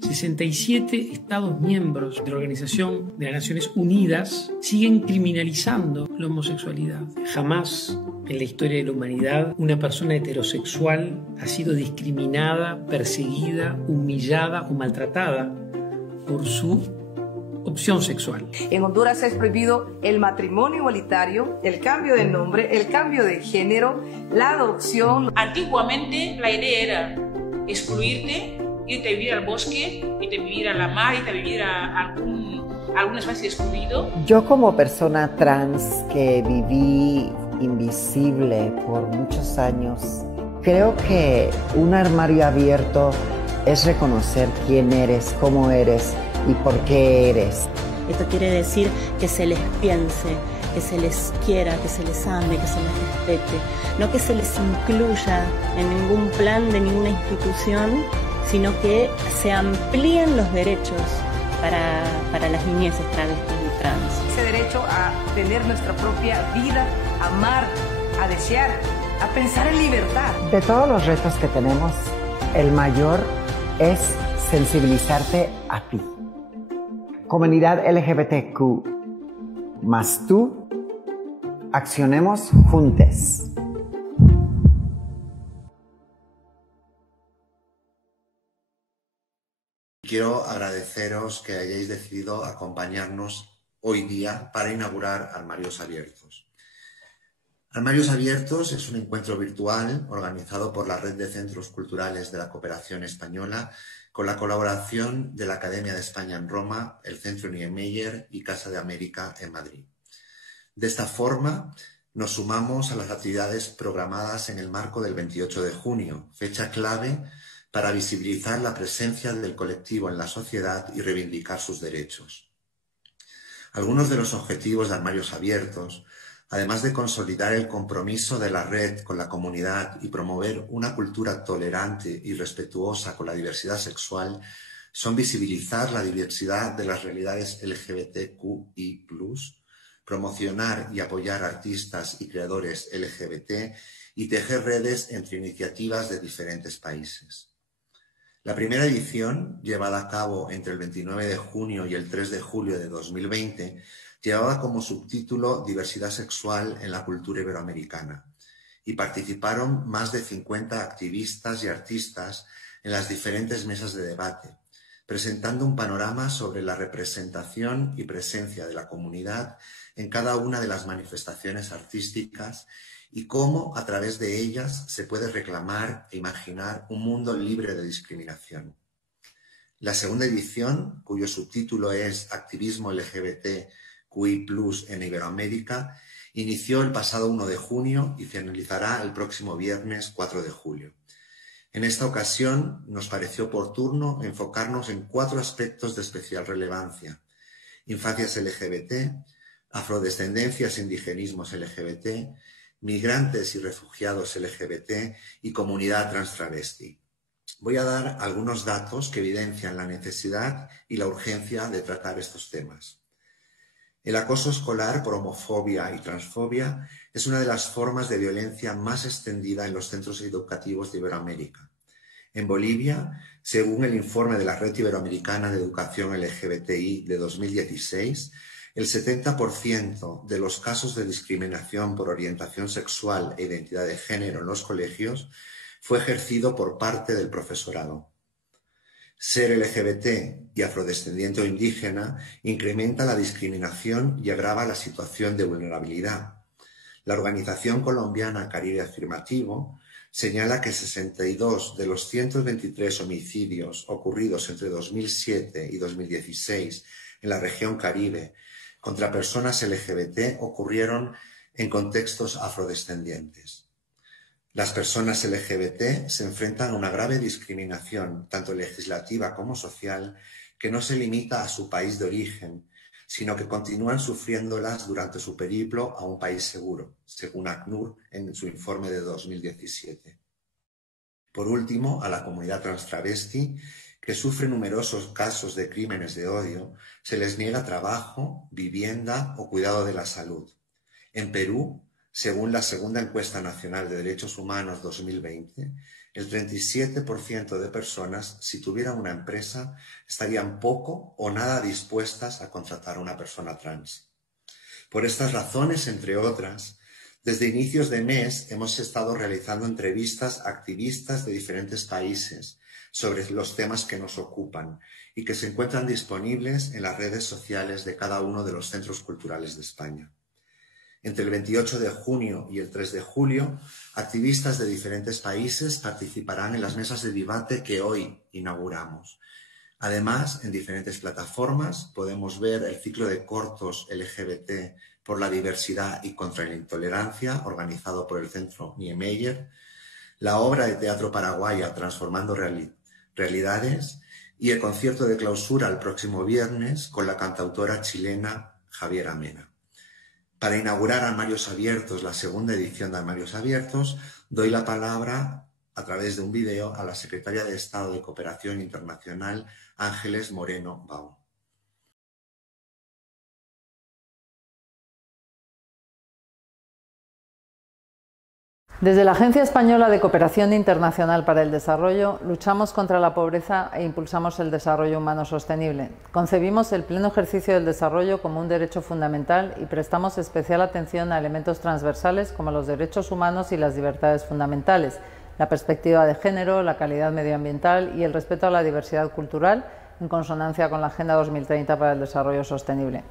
67 Estados miembros de la Organización de las Naciones Unidas siguen criminalizando la homosexualidad. Jamás en la historia de la humanidad una persona heterosexual ha sido discriminada, perseguida, humillada o maltratada por su opción sexual. En Honduras es prohibido el matrimonio igualitario, el cambio de nombre, el cambio de género, la adopción. Antiguamente la idea era excluirte, irte a vivir al bosque, irte a vivir a la mar, irte a vivir a algún espacio excluido. Yo como persona trans que viví invisible por muchos años, creo que un armario abierto es reconocer quién eres, cómo eres y por qué eres. Esto quiere decir que se les piense, que se les quiera, que se les ame, que se les respete, no que se les incluya en ningún plan de ninguna institución, sino que se amplíen los derechos para las niñeces travestis y trans. Ese derecho a tener nuestra propia vida, a amar, a desear, a pensar en libertad. De todos los retos que tenemos, el mayor es sensibilizarte a ti. Comunidad LGBTQ más tú, accionemos juntos. Quiero agradeceros que hayáis decidido acompañarnos hoy día para inaugurar Armarios Abiertos. Armarios Abiertos es un encuentro virtual organizado por la Red de Centros Culturales de la Cooperación Española con la colaboración de la Academia de España en Roma, el Centro Niemeyer y Casa de América en Madrid. De esta forma, nos sumamos a las actividades programadas en el marco del 28 de junio, fecha clave para visibilizar la presencia del colectivo en la sociedad y reivindicar sus derechos. Algunos de los objetivos de Armarios Abiertos, además de consolidar el compromiso de la red con la comunidad y promover una cultura tolerante y respetuosa con la diversidad sexual, son visibilizar la diversidad de las realidades LGBTQI+, promocionar y apoyar artistas y creadores LGBT y tejer redes entre iniciativas de diferentes países. La primera edición, llevada a cabo entre el 29 de junio y el 3 de julio de 2020, llevaba como subtítulo Diversidad sexual en la cultura iberoamericana y participaron más de 50 activistas y artistas en las diferentes mesas de debate, presentando un panorama sobre la representación y presencia de la comunidad en cada una de las manifestaciones artísticas y cómo a través de ellas se puede reclamar e imaginar un mundo libre de discriminación. La segunda edición, cuyo subtítulo es Activismo LGBTQI+ en Iberoamérica, inició el pasado 1 de junio y finalizará el próximo viernes 4 de julio. En esta ocasión nos pareció oportuno enfocarnos en 4 aspectos de especial relevancia: infancias LGBT, afrodescendencias e indigenismos LGBT, migrantes y refugiados LGBT y comunidad trans travesti. Voy a dar algunos datos que evidencian la necesidad y la urgencia de tratar estos temas. El acoso escolar por homofobia y transfobia es una de las formas de violencia más extendida en los centros educativos de Iberoamérica. En Bolivia, según el informe de la Red Iberoamericana de Educación LGBTI de 2016, el 70% de los casos de discriminación por orientación sexual e identidad de género en los colegios fue ejercido por parte del profesorado. Ser LGBT y afrodescendiente o indígena incrementa la discriminación y agrava la situación de vulnerabilidad. La organización colombiana Caribe Afirmativo señala que 62 de los 123 homicidios ocurridos entre 2007 y 2016 en la región Caribe contra personas LGBT ocurrieron en contextos afrodescendientes. Las personas LGBT se enfrentan a una grave discriminación, tanto legislativa como social, que no se limita a su país de origen, sino que continúan sufriéndolas durante su periplo a un país seguro, según ACNUR en su informe de 2017. Por último, a la comunidad trans travesti, que sufre numerosos casos de crímenes de odio, se les niega trabajo, vivienda o cuidado de la salud. En Perú, Según la segunda encuesta nacional de derechos humanos 2020, el 37% de personas, si tuvieran una empresa, estarían poco o nada dispuestas a contratar a una persona trans. Por estas razones, entre otras, desde inicios de mes hemos estado realizando entrevistas a activistas de diferentes países sobre los temas que nos ocupan y que se encuentran disponibles en las redes sociales de cada uno de los centros culturales de España. Entre el 28 de junio y el 3 de julio, activistas de diferentes países participarán en las mesas de debate que hoy inauguramos. Además, en diferentes plataformas podemos ver el ciclo de cortos LGBT por la diversidad y contra la intolerancia, organizado por el Centro Niemeyer, la obra de teatro paraguaya Transformando Realidades y el concierto de clausura el próximo viernes con la cantautora chilena Javiera Mena. Para inaugurar Armarios Abiertos, la segunda edición de Armarios Abiertos, doy la palabra a través de un vídeo a la Secretaria de Estado de Cooperación Internacional, Ángeles Moreno Bau. Desde la Agencia Española de Cooperación Internacional para el Desarrollo luchamos contra la pobreza e impulsamos el desarrollo humano sostenible. Concebimos el pleno ejercicio del desarrollo como un derecho fundamental y prestamos especial atención a elementos transversales como los derechos humanos y las libertades fundamentales, la perspectiva de género, la calidad medioambiental y el respeto a la diversidad cultural en consonancia con la Agenda 2030 para el Desarrollo Sostenible.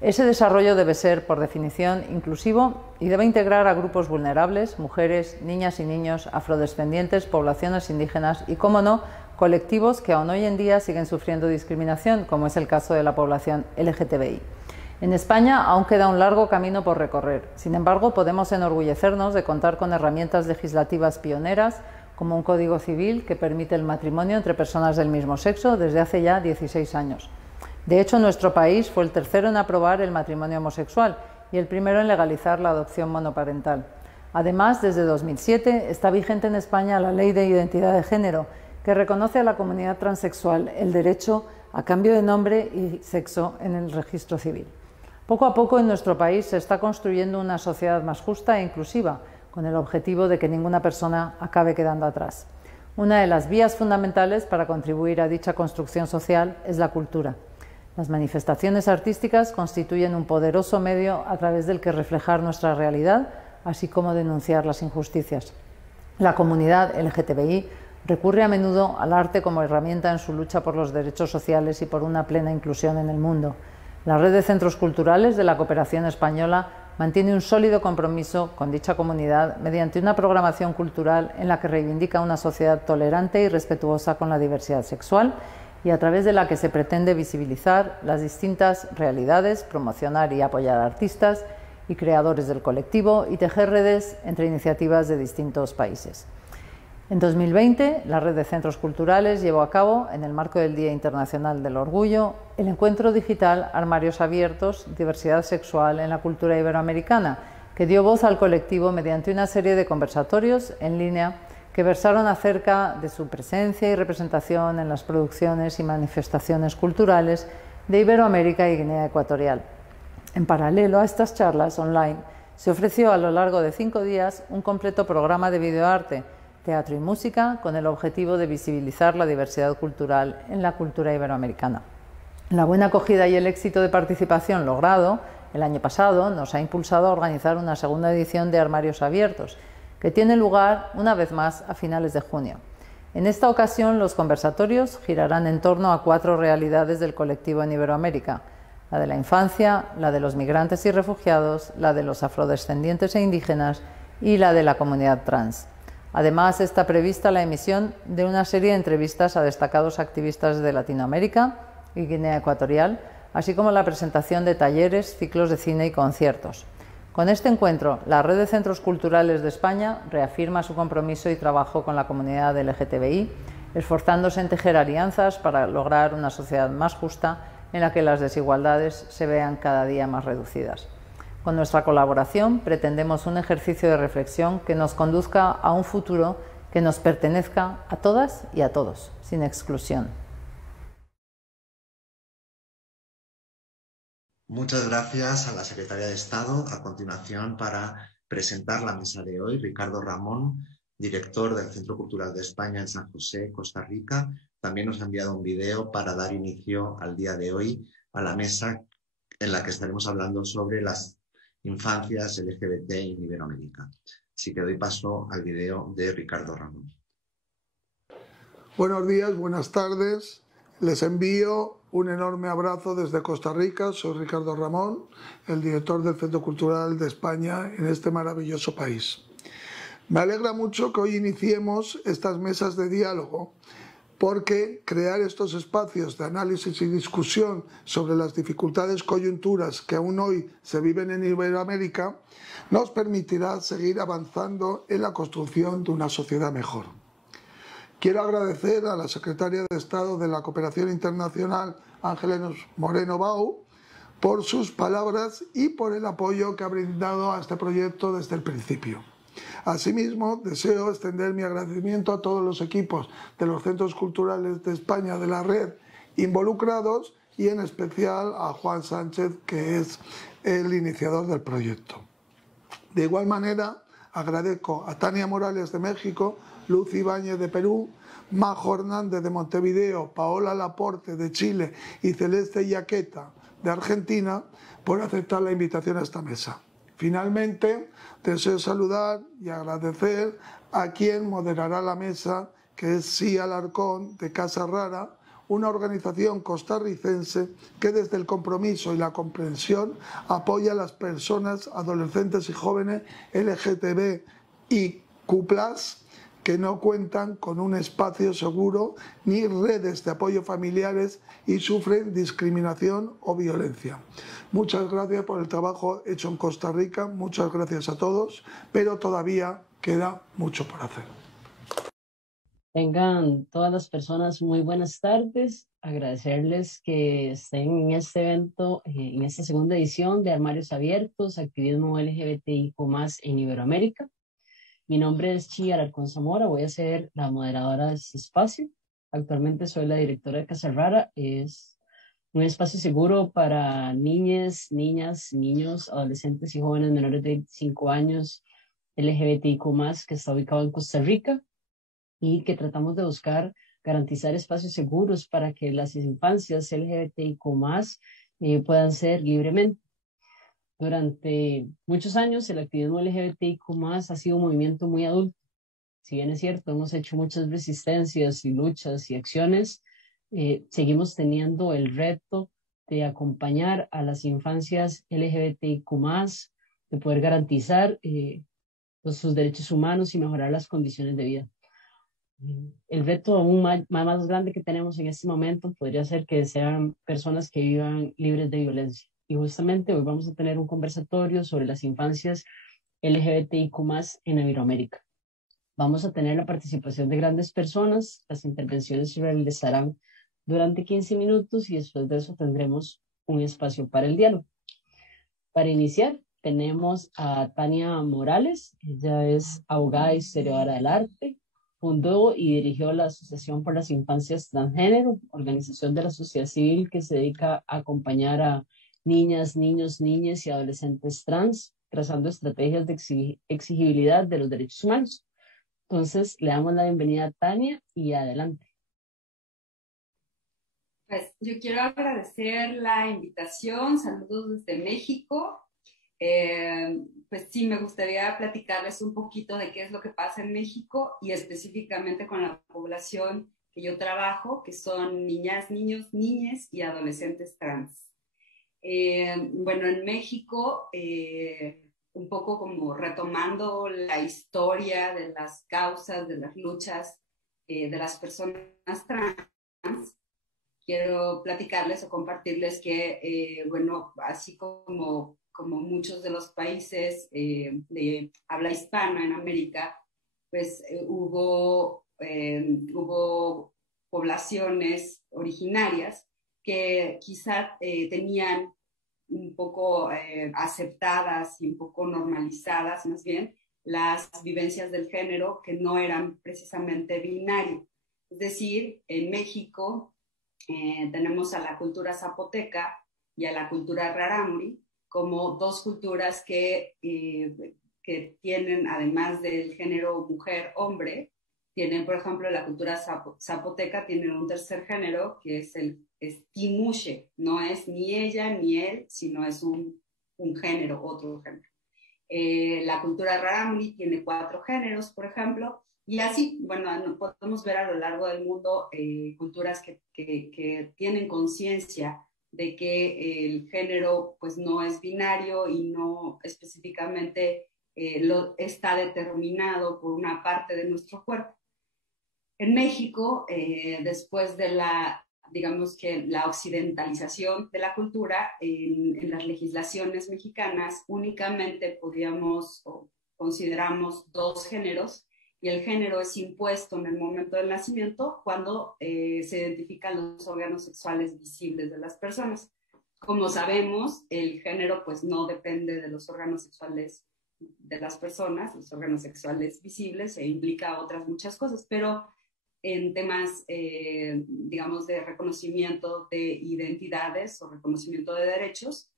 Ese desarrollo debe ser, por definición, inclusivo y debe integrar a grupos vulnerables, mujeres, niñas y niños, afrodescendientes, poblaciones indígenas y, cómo no, colectivos que aún hoy en día siguen sufriendo discriminación, como es el caso de la población LGTBI. En España aún queda un largo camino por recorrer. Sin embargo, podemos enorgullecernos de contar con herramientas legislativas pioneras, como un Código Civil que permite el matrimonio entre personas del mismo sexo desde hace ya 16 años. De hecho, nuestro país fue el tercero en aprobar el matrimonio homosexual y el primero en legalizar la adopción monoparental. Además, desde 2007 está vigente en España la Ley de Identidad de Género, que reconoce a la comunidad transexual el derecho a cambio de nombre y sexo en el registro civil. Poco a poco en nuestro país se está construyendo una sociedad más justa e inclusiva, con el objetivo de que ninguna persona acabe quedando atrás. Una de las vías fundamentales para contribuir a dicha construcción social es la cultura. Las manifestaciones artísticas constituyen un poderoso medio a través del que reflejar nuestra realidad, así como denunciar las injusticias. La comunidad LGTBI recurre a menudo al arte como herramienta en su lucha por los derechos sociales y por una plena inclusión en el mundo. La red de centros culturales de la Cooperación Española mantiene un sólido compromiso con dicha comunidad mediante una programación cultural en la que reivindica una sociedad tolerante y respetuosa con la diversidad sexual y a través de la que se pretende visibilizar las distintas realidades, promocionar y apoyar a artistas y creadores del colectivo y tejer redes entre iniciativas de distintos países. En 2020, la Red de Centros Culturales llevó a cabo, en el marco del Día Internacional del Orgullo, el encuentro digital Armarios Abiertos, Diversidad Sexual en la Cultura Iberoamericana, que dio voz al colectivo mediante una serie de conversatorios en línea que versaron acerca de su presencia y representación en las producciones y manifestaciones culturales de Iberoamérica y Guinea Ecuatorial. En paralelo a estas charlas online, se ofreció a lo largo de 5 días un completo programa de videoarte, teatro y música con el objetivo de visibilizar la diversidad cultural en la cultura iberoamericana. La buena acogida y el éxito de participación logrado el año pasado nos ha impulsado a organizar una segunda edición de Armarios Abiertos, que tiene lugar una vez más a finales de junio. En esta ocasión, los conversatorios girarán en torno a 4 realidades del colectivo en Iberoamérica: la de la infancia, la de los migrantes y refugiados, la de los afrodescendientes e indígenas y la de la comunidad trans. Además, está prevista la emisión de una serie de entrevistas a destacados activistas de Latinoamérica y Guinea Ecuatorial, así como la presentación de talleres, ciclos de cine y conciertos. Con este encuentro, la Red de Centros Culturales de España reafirma su compromiso y trabajo con la comunidad LGTBI, esforzándose en tejer alianzas para lograr una sociedad más justa en la que las desigualdades se vean cada día más reducidas. Con nuestra colaboración pretendemos un ejercicio de reflexión que nos conduzca a un futuro que nos pertenezca a todas y a todos, sin exclusión. Muchas gracias a la Secretaria de Estado. A continuación, para presentar la mesa de hoy. Ricardo Ramón, director del Centro Cultural de España en San José, Costa Rica, también nos ha enviado un video para dar inicio al día de hoy a la mesa en la que estaremos hablando sobre las infancias LGBT en Iberoamérica. Así que doy paso al video de Ricardo Ramón. Buenos días, buenas tardes. Les envío un enorme abrazo desde Costa Rica. Soy Ricardo Ramón, el director del Centro Cultural de España en este maravilloso país. Me alegra mucho que hoy iniciemos estas mesas de diálogo, porque crear estos espacios de análisis y discusión sobre las dificultades coyunturas que aún hoy se viven en Iberoamérica nos permitirá seguir avanzando en la construcción de una sociedad mejor. Quiero agradecer a la Secretaria de Estado de la Cooperación Internacional, Ángeles Moreno Bau, por sus palabras y por el apoyo que ha brindado a este proyecto desde el principio. Asimismo, deseo extender mi agradecimiento a todos los equipos de los centros culturales de España de la red involucrados y en especial a Juan Sánchez, que es el iniciador del proyecto. De igual manera, agradezco a Tania Morales de México, Luz Ibáñez de Perú, Majo Hernández de Montevideo, Paola Laporte de Chile y Celeste Yaqueta de Argentina por aceptar la invitación a esta mesa. Finalmente, deseo saludar y agradecer a quien moderará la mesa, que es Sia Alarcón de Casa Rara, una organización costarricense que desde el compromiso y la comprensión apoya a las personas, adolescentes y jóvenes LGTBIQ+, que no cuentan con un espacio seguro ni redes de apoyo familiares y sufren discriminación o violencia. Muchas gracias por el trabajo hecho en Costa Rica, muchas gracias a todos, pero todavía queda mucho por hacer. Tengan todas las personas muy buenas tardes, agradecerles que estén en este evento, en esta segunda edición de Armarios Abiertos, activismo LGBTIQ+ en Iberoamérica. Mi nombre es Chía Alarcón Zamora, voy a ser la moderadora de este espacio. Actualmente soy la directora de Casa Rara. Es un espacio seguro para niñas, niñas, niños, adolescentes y jóvenes menores de 25 años, LGBTIQ+, que está ubicado en Costa Rica y que tratamos de buscar garantizar espacios seguros para que las infancias LGBTIQ+, puedan ser libremente. Durante muchos años el activismo LGBTIQ+ ha sido un movimiento muy adulto. Si bien es cierto, hemos hecho muchas resistencias y luchas y acciones, seguimos teniendo el reto de acompañar a las infancias LGBTIQ+, de poder garantizar sus derechos humanos y mejorar las condiciones de vida. El reto aún más grande que tenemos en este momento podría ser que sean personas que vivan libres de violencia. Y justamente hoy vamos a tener un conversatorio sobre las infancias LGBTIQ+ en Iberoamérica. Vamos a tener la participación de grandes personas, las intervenciones se realizarán durante 15 minutos y después de eso tendremos un espacio para el diálogo. Para iniciar, tenemos a Tania Morales, ella es abogada y historiadora del arte, fundó y dirigió la Asociación por las Infancias Transgénero, organización de la sociedad civil que se dedica a acompañar a niñas, niños, niñas y adolescentes trans, trazando estrategias de exigibilidad de los derechos humanos. Entonces, le damos la bienvenida a Tania y adelante. Pues yo quiero agradecer la invitación, saludos desde México. Pues sí, me gustaría platicarles un poquito de qué es lo que pasa en México y específicamente con la población que yo trabajo, que son niñas, niños, niñas y adolescentes trans. Bueno, en México, un poco como retomando la historia de las causas, de las luchas de las personas trans, quiero platicarles o compartirles que, bueno, así como muchos de los países de habla hispana en América, pues hubo poblaciones originarias que quizá tenían un poco aceptadas y un poco normalizadas, más bien, las vivencias del género que no eran precisamente binario. Es decir, en México tenemos a la cultura zapoteca y a la cultura rarámuri como dos culturas que que tienen, además del género mujer-hombre, tienen, por ejemplo, la cultura zapoteca, tienen un tercer género que es timuche, no es ni ella ni él, sino es un género, otro género. La cultura rarámuri tiene 4 géneros, por ejemplo, y así, bueno, podemos ver a lo largo del mundo culturas que tienen conciencia de que el género pues no es binario y no específicamente está determinado por una parte de nuestro cuerpo. En México, después de digamos que la occidentalización de la cultura, en las legislaciones mexicanas únicamente podíamos o consideramos 2 géneros, y el género es impuesto en el momento del nacimiento cuando se identifican los órganos sexuales visibles de las personas. Como sabemos, el género pues no depende de los órganos sexuales de las personas, los órganos sexuales visibles, e implica otras muchas cosas, pero en temas, digamos, de reconocimiento de identidades o reconocimiento de derechos,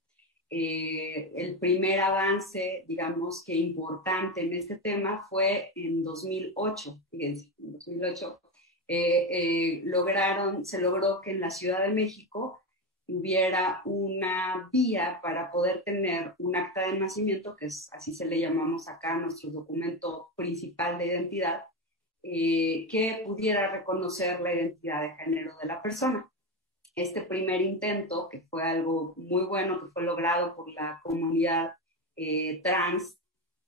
el primer avance, digamos, que importante en este tema fue en 2008. Fíjense, en 2008 se logró que en la Ciudad de México hubiera una vía para poder tener un acta de nacimiento, que es, así se le llamamos acá, nuestro documento principal de identidad, que pudiera reconocer la identidad de género de la persona. Este primer intento, que fue algo muy bueno, que fue logrado por la comunidad trans,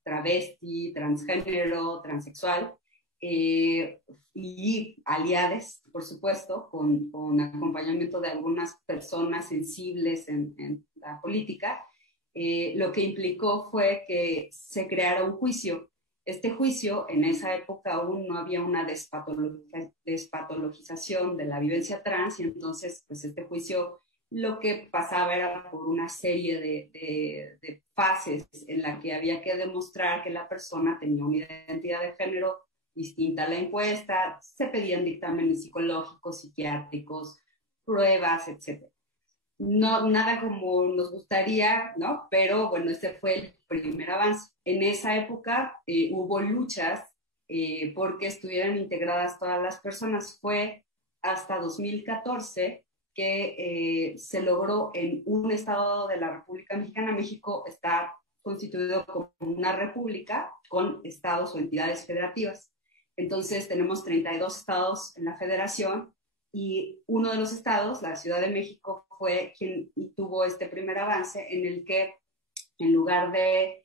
travesti, transgénero, transexual, y aliades, por supuesto, con acompañamiento de algunas personas sensibles en la política, lo que implicó fue que se creara un juicio. Este juicio, en esa época aún no había una despatologización de la vivencia trans, y entonces pues este juicio lo que pasaba era por una serie de fases en la que había que demostrar que la persona tenía una identidad de género distinta a la impuesta, se pedían dictámenes psicológicos, psiquiátricos, pruebas, etc. No, nada como nos gustaría, ¿no? Pero bueno, este fue el primer avance. En esa época hubo luchas porque estuvieran integradas todas las personas. Fue hasta 2014 que se logró en un estado de la República Mexicana. México está constituido como una república con estados o entidades federativas. Entonces tenemos 32 estados en la federación, y uno de los estados, la Ciudad de México, fue quien tuvo este primer avance en el que, en lugar de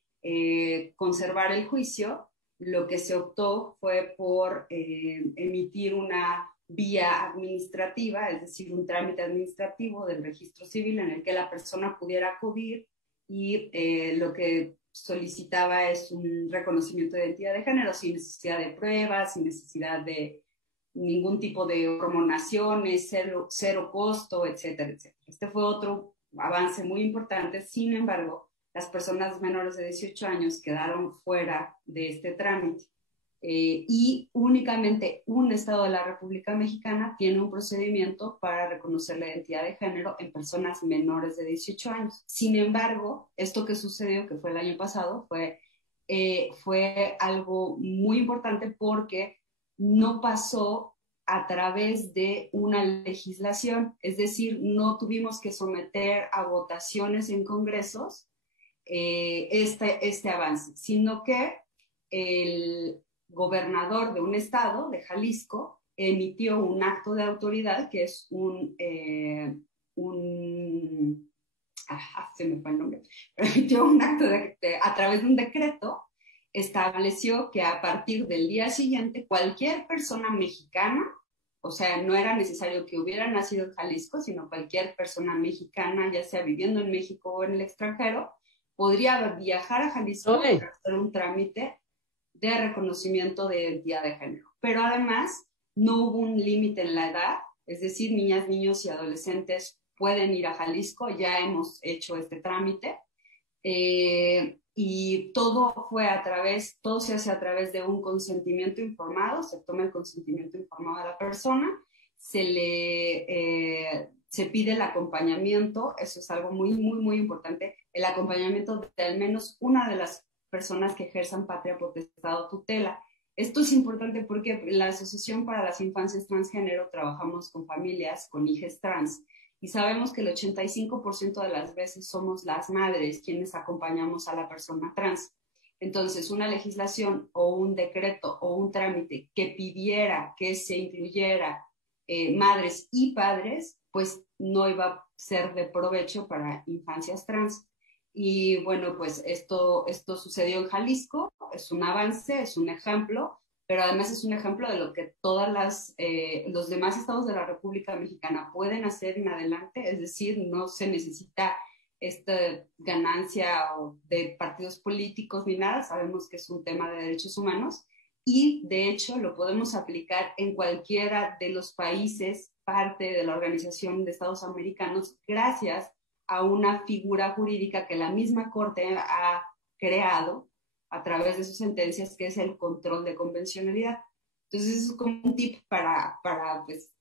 conservar el juicio, lo que se optó fue por emitir una vía administrativa, es decir, un trámite administrativo del registro civil en el que la persona pudiera acudir, y lo que solicitaba es un reconocimiento de identidad de género sin necesidad de pruebas, sin necesidad de ningún tipo de hormonaciones, cero costo, etcétera, etcétera. Este fue otro avance muy importante. Sin embargo, las personas menores de 18 años quedaron fuera de este trámite, y únicamente un estado de la República Mexicana tiene un procedimiento para reconocer la identidad de género en personas menores de 18 años. Sin embargo, esto que sucedió, que fue el año pasado, fue algo muy importante porque no pasó a través de una legislación, es decir, no tuvimos que someter a votaciones en congresos este avance, sino que el gobernador de un estado, de Jalisco, emitió un acto de autoridad, que es se me fue el nombre, emitió un acto a través de un decreto, estableció que a partir del día siguiente cualquier persona mexicana, o sea, no era necesario que hubiera nacido en Jalisco, sino cualquier persona mexicana, ya sea viviendo en México o en el extranjero, podría viajar a Jalisco para hacer un trámite de reconocimiento de identidad de género. Pero además no hubo un límite en la edad, es decir, niñas, niños y adolescentes pueden ir a Jalisco, ya hemos hecho este trámite, y todo se hace a través de un consentimiento informado. Se toma el consentimiento informado de la persona, se pide el acompañamiento, eso es algo muy, muy, muy importante, el acompañamiento de al menos una de las personas que ejerzan patria potestad o tutela. Esto es importante porque la Asociación para las Infancias Transgénero trabajamos con familias, con hijas trans, y sabemos que el 85% de las veces somos las madres quienes acompañamos a la persona trans. Entonces, una legislación o un decreto o un trámite que pidiera que se incluyera madres y padres, pues no iba a ser de provecho para infancias trans. Y bueno, pues esto sucedió en Jalisco, es un avance, es un ejemplo, pero además es un ejemplo de lo que los demás estados de la República Mexicana pueden hacer en adelante, es decir, no se necesita esta ganancia de partidos políticos ni nada, sabemos que es un tema de derechos humanos y de hecho lo podemos aplicar en cualquiera de los países parte de la Organización de Estados Americanos gracias a una figura jurídica que la misma Corte ha creado a través de sus sentencias, que es el control de convencionalidad. Entonces, eso es como un tip para pues,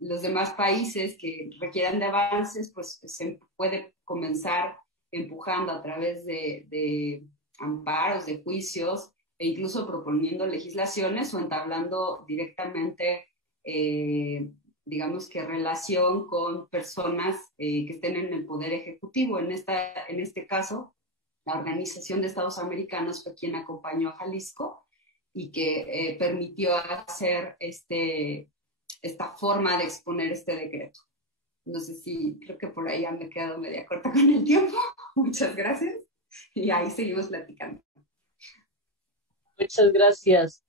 los demás países que requieran de avances, pues se puede comenzar empujando a través de amparos, de juicios, e incluso proponiendo legislaciones o entablando directamente digamos que relación con personas que estén en el poder ejecutivo. En este caso, la Organización de Estados Americanos fue quien acompañó a Jalisco y que permitió hacer esta forma de exponer este decreto. No sé si, creo que por ahí ya me he quedado media corta con el tiempo. Muchas gracias. Y ahí seguimos platicando. Muchas gracias,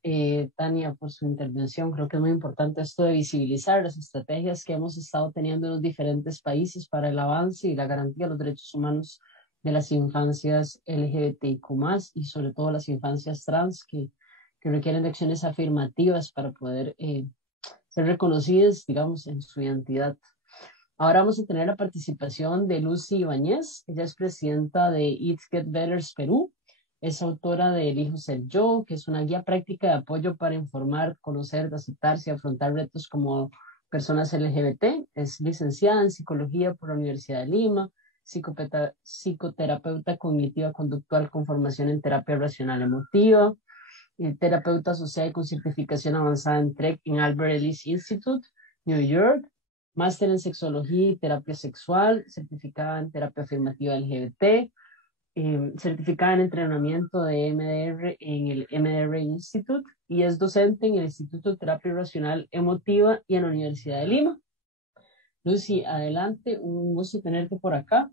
Tania, por su intervención. Creo que es muy importante esto de visibilizar las estrategias que hemos estado teniendo en los diferentes países para el avance y la garantía de los derechos humanos de las infancias LGBTIQ+, y sobre todo las infancias trans que requieren de acciones afirmativas para poder ser reconocidas, digamos, en su identidad. Ahora vamos a tener la participación de Lucy Ibáñez. Ella es presidenta de It Get Betters Perú. Es autora de Elijo Ser Yo, que es una guía práctica de apoyo para informar, conocer, aceptarse y afrontar retos como personas LGBT. Es licenciada en Psicología por la Universidad de Lima, psicoterapeuta cognitiva conductual con formación en terapia racional emotiva, terapeuta asociada y con certificación avanzada en TREC en Albert Ellis Institute, New York, máster en sexología y terapia sexual, certificada en terapia afirmativa LGBT, certificada en entrenamiento de MDR en el MDR Institute y es docente en el Instituto de Terapia Racional Emotiva y en la Universidad de Lima. Lucy, adelante, un gusto tenerte por acá.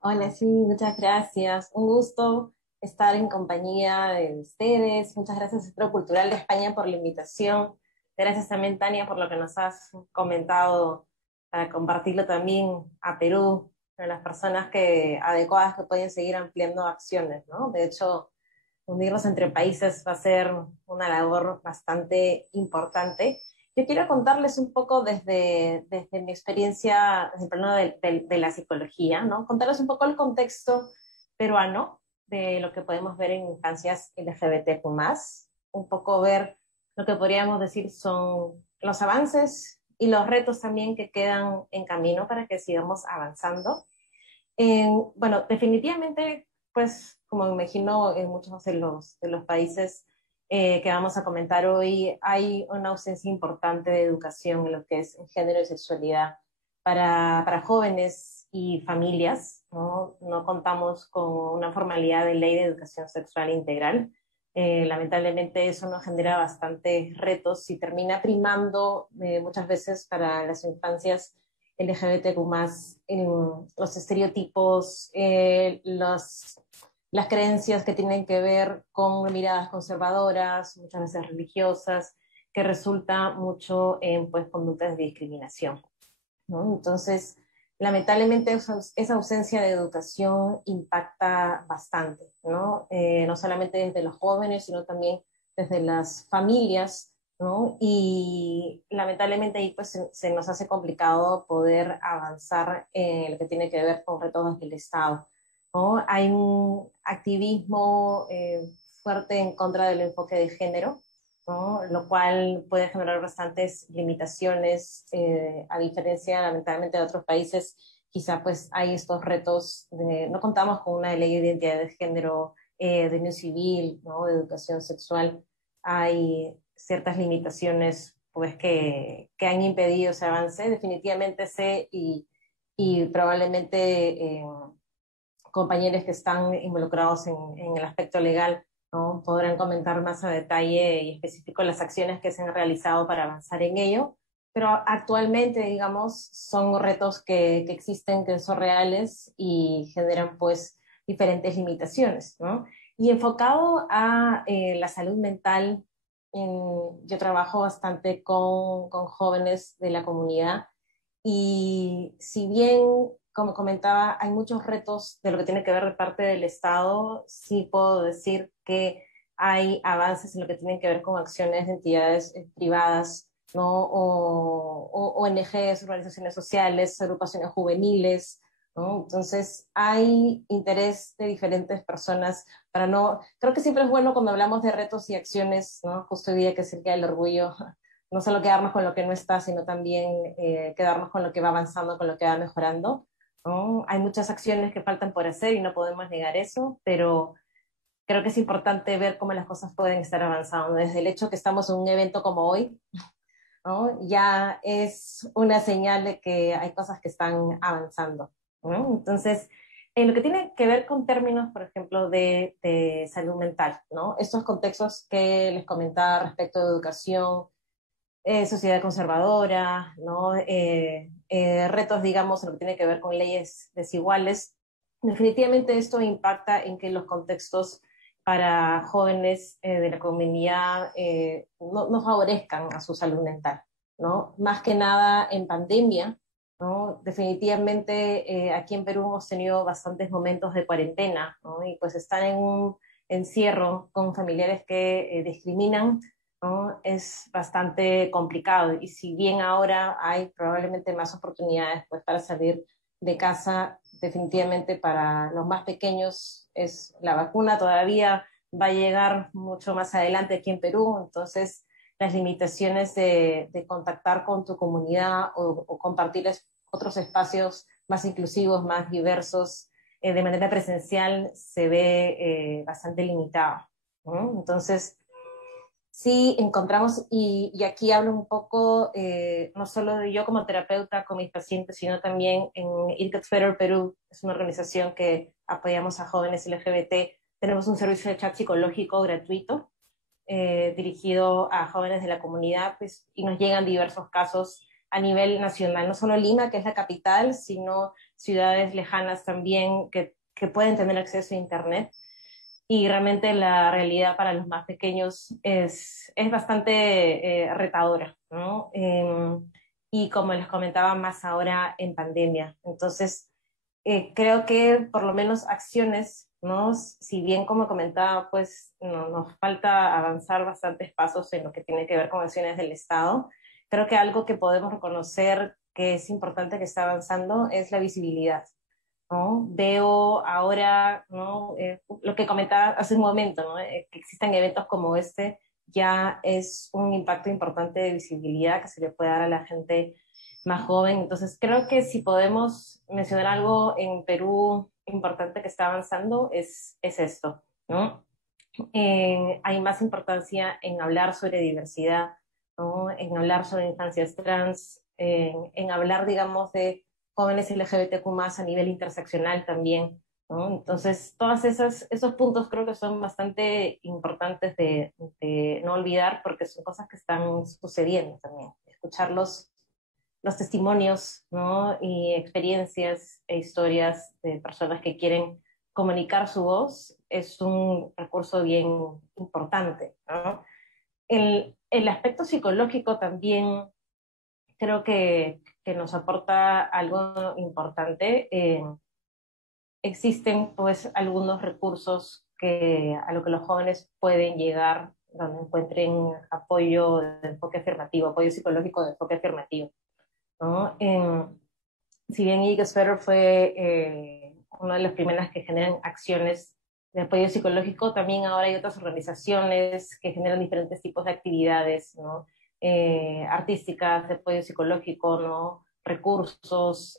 Hola, sí, muchas gracias. Un gusto estar en compañía de ustedes. Muchas gracias, Centro Cultural de España, por la invitación. Gracias también, Tania, por lo que nos has comentado para compartirlo también a Perú, a las personas adecuadas que pueden seguir ampliando acciones, ¿no? De hecho, unirnos entre países va a ser una labor bastante importante. Yo quiero contarles un poco desde mi experiencia, desde el plano de la psicología, ¿no? Contarles un poco el contexto peruano de lo que podemos ver en infancias LGBTQ+, un poco ver lo que podríamos decir son los avances y los retos también que quedan en camino para que sigamos avanzando. Bueno, definitivamente, pues, como me imagino en muchos de los países que vamos a comentar hoy, hay una ausencia importante de educación en lo que es género y sexualidad para jóvenes y familias, ¿no? No contamos con una formalidad de ley de educación sexual integral. Lamentablemente eso nos genera bastantes retos y termina primando muchas veces para las infancias LGBTQ+, los estereotipos, las creencias que tienen que ver con miradas conservadoras, muchas veces religiosas, que resulta mucho en pues, conductas de discriminación, ¿no? Entonces, lamentablemente esa ausencia de educación impacta bastante, ¿no? No solamente desde los jóvenes, sino también desde las familias, ¿no? Y lamentablemente ahí pues se nos hace complicado poder avanzar en lo que tiene que ver con retos del Estado, ¿no? Hay un activismo fuerte en contra del enfoque de género, ¿no? Lo cual puede generar bastantes limitaciones, a diferencia lamentablemente de otros países quizá pues hay estos retos, no contamos con una ley de identidad de género, de unión civil, ¿no? De educación sexual, hay ciertas limitaciones pues que han impedido ese avance. Definitivamente sé y probablemente compañeros que están involucrados en el aspecto legal, ¿no? Podrán comentar más a detalle y específico las acciones que se han realizado para avanzar en ello, pero actualmente, digamos, son retos que existen, que son reales y generan pues diferentes limitaciones, ¿no? Y enfocado a la salud mental, yo trabajo bastante con jóvenes de la comunidad y si bien, como comentaba, hay muchos retos de lo que tiene que ver de parte del Estado, sí puedo decir que hay avances en lo que tienen que ver con acciones de entidades privadas, ¿no? O ONGs, organizaciones sociales, agrupaciones juveniles, ¿no? Entonces hay interés de diferentes personas para no... Creo que siempre es bueno cuando hablamos de retos y acciones, ¿no? Justo hoy día que es el Día del Orgullo, no solo quedarnos con lo que no está, sino también quedarnos con lo que va avanzando, con lo que va mejorando, ¿no? Hay muchas acciones que faltan por hacer y no podemos negar eso, pero creo que es importante ver cómo las cosas pueden estar avanzando. Desde el hecho que estamos en un evento como hoy, ¿no? Ya es una señal de que hay cosas que están avanzando, ¿no? Entonces, en lo que tiene que ver con términos, por ejemplo, de salud mental, ¿no? Estos contextos que les comentaba respecto de educación, sociedad conservadora, ¿no? Retos, digamos, en lo que tiene que ver con leyes desiguales. Definitivamente esto impacta en que los contextos para jóvenes de la comunidad no favorezcan a su salud mental, ¿no? Más que nada en pandemia, ¿no? Definitivamente aquí en Perú hemos tenido bastantes momentos de cuarentena, ¿no? Y pues estar en un encierro con familiares que discriminan, ¿no? Es bastante complicado, y si bien ahora hay probablemente más oportunidades pues, para salir de casa, definitivamente para los más pequeños es la vacuna todavía va a llegar mucho más adelante aquí en Perú, entonces las limitaciones de contactar con tu comunidad o compartir otros espacios más inclusivos, más diversos, de manera presencial se ve bastante limitado, ¿no? Entonces, sí encontramos, y aquí hablo un poco, no solo de yo como terapeuta con mis pacientes, sino también en It Gets Better Perú, es una organización que apoyamos a jóvenes LGBT, tenemos un servicio de chat psicológico gratuito, dirigido a jóvenes de la comunidad, pues, y nos llegan diversos casos a nivel nacional, no solo Lima, que es la capital, sino ciudades lejanas también que pueden tener acceso a Internet. Y realmente la realidad para los más pequeños es bastante retadora, ¿no? Y como les comentaba, más ahora en pandemia. Entonces, creo que por lo menos acciones, ¿no? Si bien como comentaba, pues nos falta avanzar bastantes pasos en lo que tiene que ver con acciones del Estado, creo que algo que podemos reconocer que es importante que está avanzando es la visibilidad, ¿no? Veo ahora, ¿no? Lo que comentaba hace un momento, ¿no? Que existan eventos como este ya es un impacto importante de visibilidad que se le puede dar a la gente más joven. Entonces creo que si podemos mencionar algo en Perú importante que está avanzando es esto, ¿no? Hay más importancia en hablar sobre diversidad, ¿no? En hablar sobre infancias trans, en hablar, digamos, de jóvenes LGBTQ+ a nivel interseccional también, ¿no? Entonces, todos esos puntos creo que son bastante importantes de no olvidar, porque son cosas que están sucediendo también. Escuchar los testimonios, ¿no? Y experiencias e historias de personas que quieren comunicar su voz es un recurso bien importante, ¿no? El aspecto psicológico también creo que nos aporta algo importante. Existen pues algunos recursos a lo que los jóvenes pueden llegar, donde encuentren apoyo de enfoque afirmativo, apoyo psicológico de enfoque afirmativo, ¿no? Si bien It Gets Better fue una de las primeras que generan acciones de apoyo psicológico, también ahora hay otras organizaciones que generan diferentes tipos de actividades, ¿no? Artísticas, de apoyo psicológico, ¿no? recursos,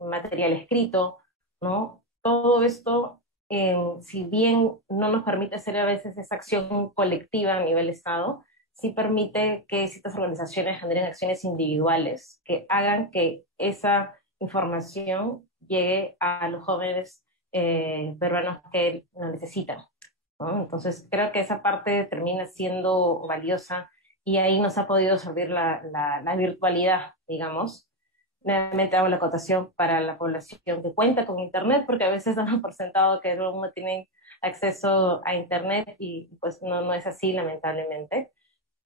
material escrito, ¿no? Todo esto, si bien no nos permite hacer a veces esa acción colectiva a nivel Estado, sí permite que ciertas organizaciones generen acciones individuales que hagan que esa información llegue a los jóvenes peruanos que lo necesitan, ¿no? Entonces creo que esa parte termina siendo valiosa y ahí nos ha podido servir la virtualidad, digamos. Nuevamente hago la acotación para la población que cuenta con Internet, porque a veces damos por sentado que no tienen acceso a Internet y pues no es así, lamentablemente.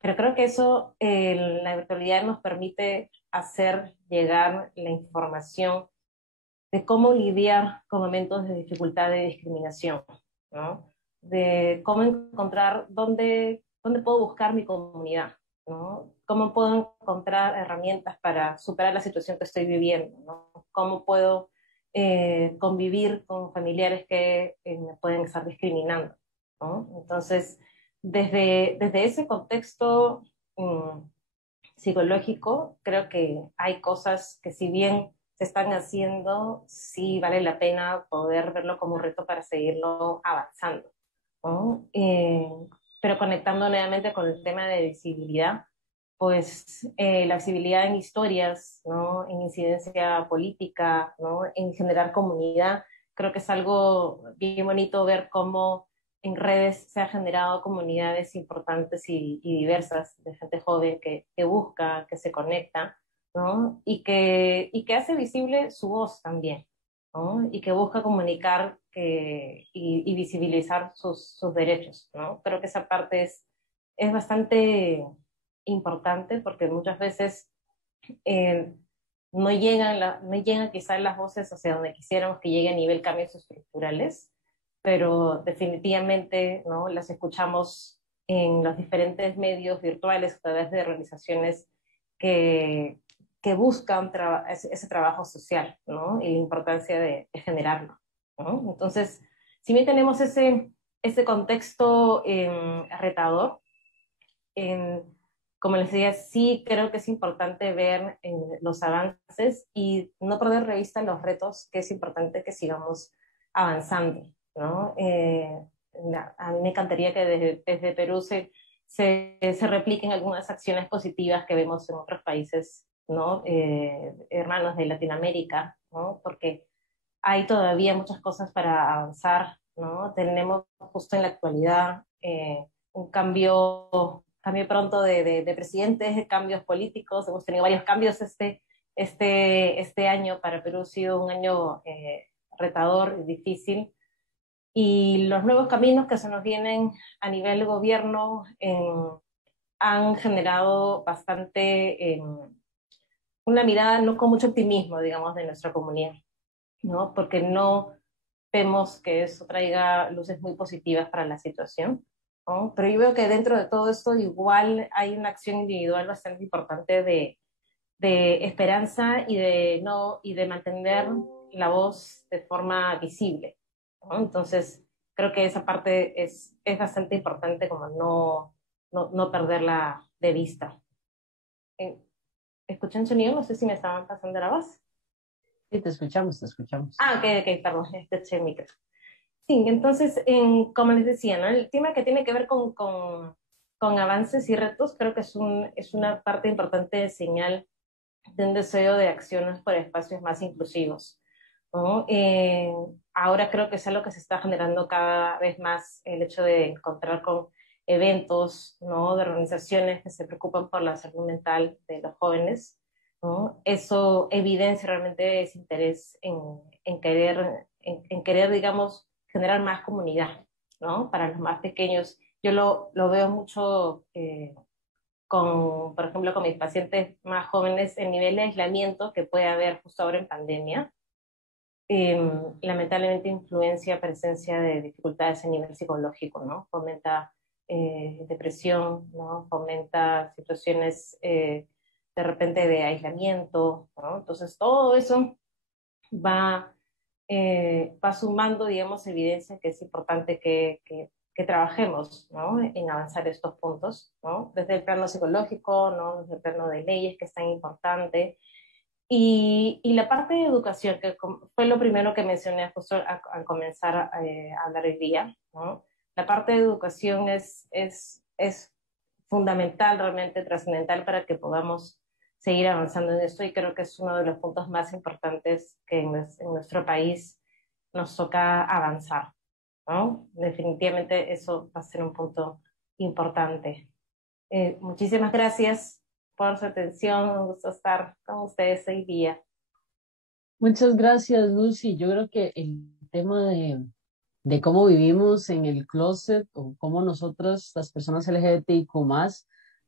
Pero creo que eso, la virtualidad nos permite hacer llegar la información de cómo lidiar con momentos de dificultad y discriminación, ¿no? De cómo encontrar dónde puedo buscar mi comunidad, ¿no? Cómo puedo encontrar herramientas para superar la situación que estoy viviendo, ¿no? Cómo puedo convivir con familiares que me pueden estar discriminando, ¿no? Entonces, desde ese contexto psicológico, creo que hay cosas que si bien se están haciendo, sí vale la pena poder verlo como un reto para seguirlo avanzando, ¿no? Pero conectando nuevamente con el tema de visibilidad, pues la visibilidad en historias, ¿no? En incidencia política, ¿no? En generar comunidad, creo que es algo bien bonito ver cómo en redes se han generado comunidades importantes y diversas de gente joven que busca, que se conecta, ¿no? Y que hace visible su voz también, ¿no? Y que busca comunicar y visibilizar sus derechos, ¿no? Creo que esa parte es bastante importante porque muchas veces no llegan quizás las voces hacia donde quisiéramos que llegue a nivel cambios estructurales, pero definitivamente, ¿no? Las escuchamos en los diferentes medios virtuales a través de organizaciones que buscan ese trabajo social, ¿no? Y la importancia de generarlo, ¿no? Entonces, si bien tenemos ese contexto retador, como les decía, sí creo que es importante ver los avances y no perder de vista los retos, que es importante que sigamos avanzando, ¿no? A mí me encantaría que desde Perú se repliquen algunas acciones positivas que vemos en otros países, ¿no? Hermanos de Latinoamérica, ¿no? Porque hay todavía muchas cosas para avanzar, ¿no? Tenemos justo en la actualidad un cambio pronto de presidentes, cambios políticos, hemos tenido varios cambios este año. Para Perú ha sido un año retador y difícil, y los nuevos caminos que se nos vienen a nivel gobierno han generado bastante una mirada no con mucho optimismo, digamos, de nuestra comunidad, ¿no? Porque no vemos que eso traiga luces muy positivas para la situación, ¿no? Pero yo veo que dentro de todo esto igual hay una acción individual bastante importante de esperanza y de mantener la voz de forma visible, ¿no? Entonces creo que esa parte es bastante importante, como no perderla de vista. ¿Escuchan sonido? No sé si me estaban pasando la voz. Sí, te escuchamos. Ok, perdón, eché el micro. Sí, entonces, como les decía, ¿no? El tema que tiene que ver con avances y retos, creo que es una parte importante de señal de un deseo de acciones por espacios más inclusivos, ¿no? Ahora creo que es algo que se está generando cada vez más, el hecho de encontrar con eventos, ¿no? De organizaciones que se preocupan por la salud mental de los jóvenes, ¿no? Eso evidencia realmente ese interés en querer, digamos, generar más comunidad, ¿no? Para los más pequeños. Yo lo veo mucho por ejemplo, con mis pacientes más jóvenes, el nivel de aislamiento que puede haber justo ahora en pandemia, lamentablemente influencia presencia de dificultades a nivel psicológico, ¿no? Fomenta depresión, ¿no? Fomenta situaciones de repente de aislamiento, ¿no? Entonces todo eso va sumando, digamos, evidencia que es importante que trabajemos, ¿no? En avanzar estos puntos, ¿no? Desde el plano psicológico, ¿no? Desde el plano de leyes, que es tan importante, Y la parte de educación, que fue lo primero que mencioné justo al comenzar a hablar hoy día, ¿no? La parte de educación es fundamental, realmente trascendental para que podamos seguir avanzando en esto, y creo que es uno de los puntos más importantes que en nuestro país nos toca avanzar, ¿no? Definitivamente eso va a ser un punto importante. Muchísimas gracias por su atención, un gusto estar con ustedes hoy día. Muchas gracias, Lucy. Yo creo que el tema de cómo vivimos en el closet, o cómo nosotras, las personas LGBTIQ+,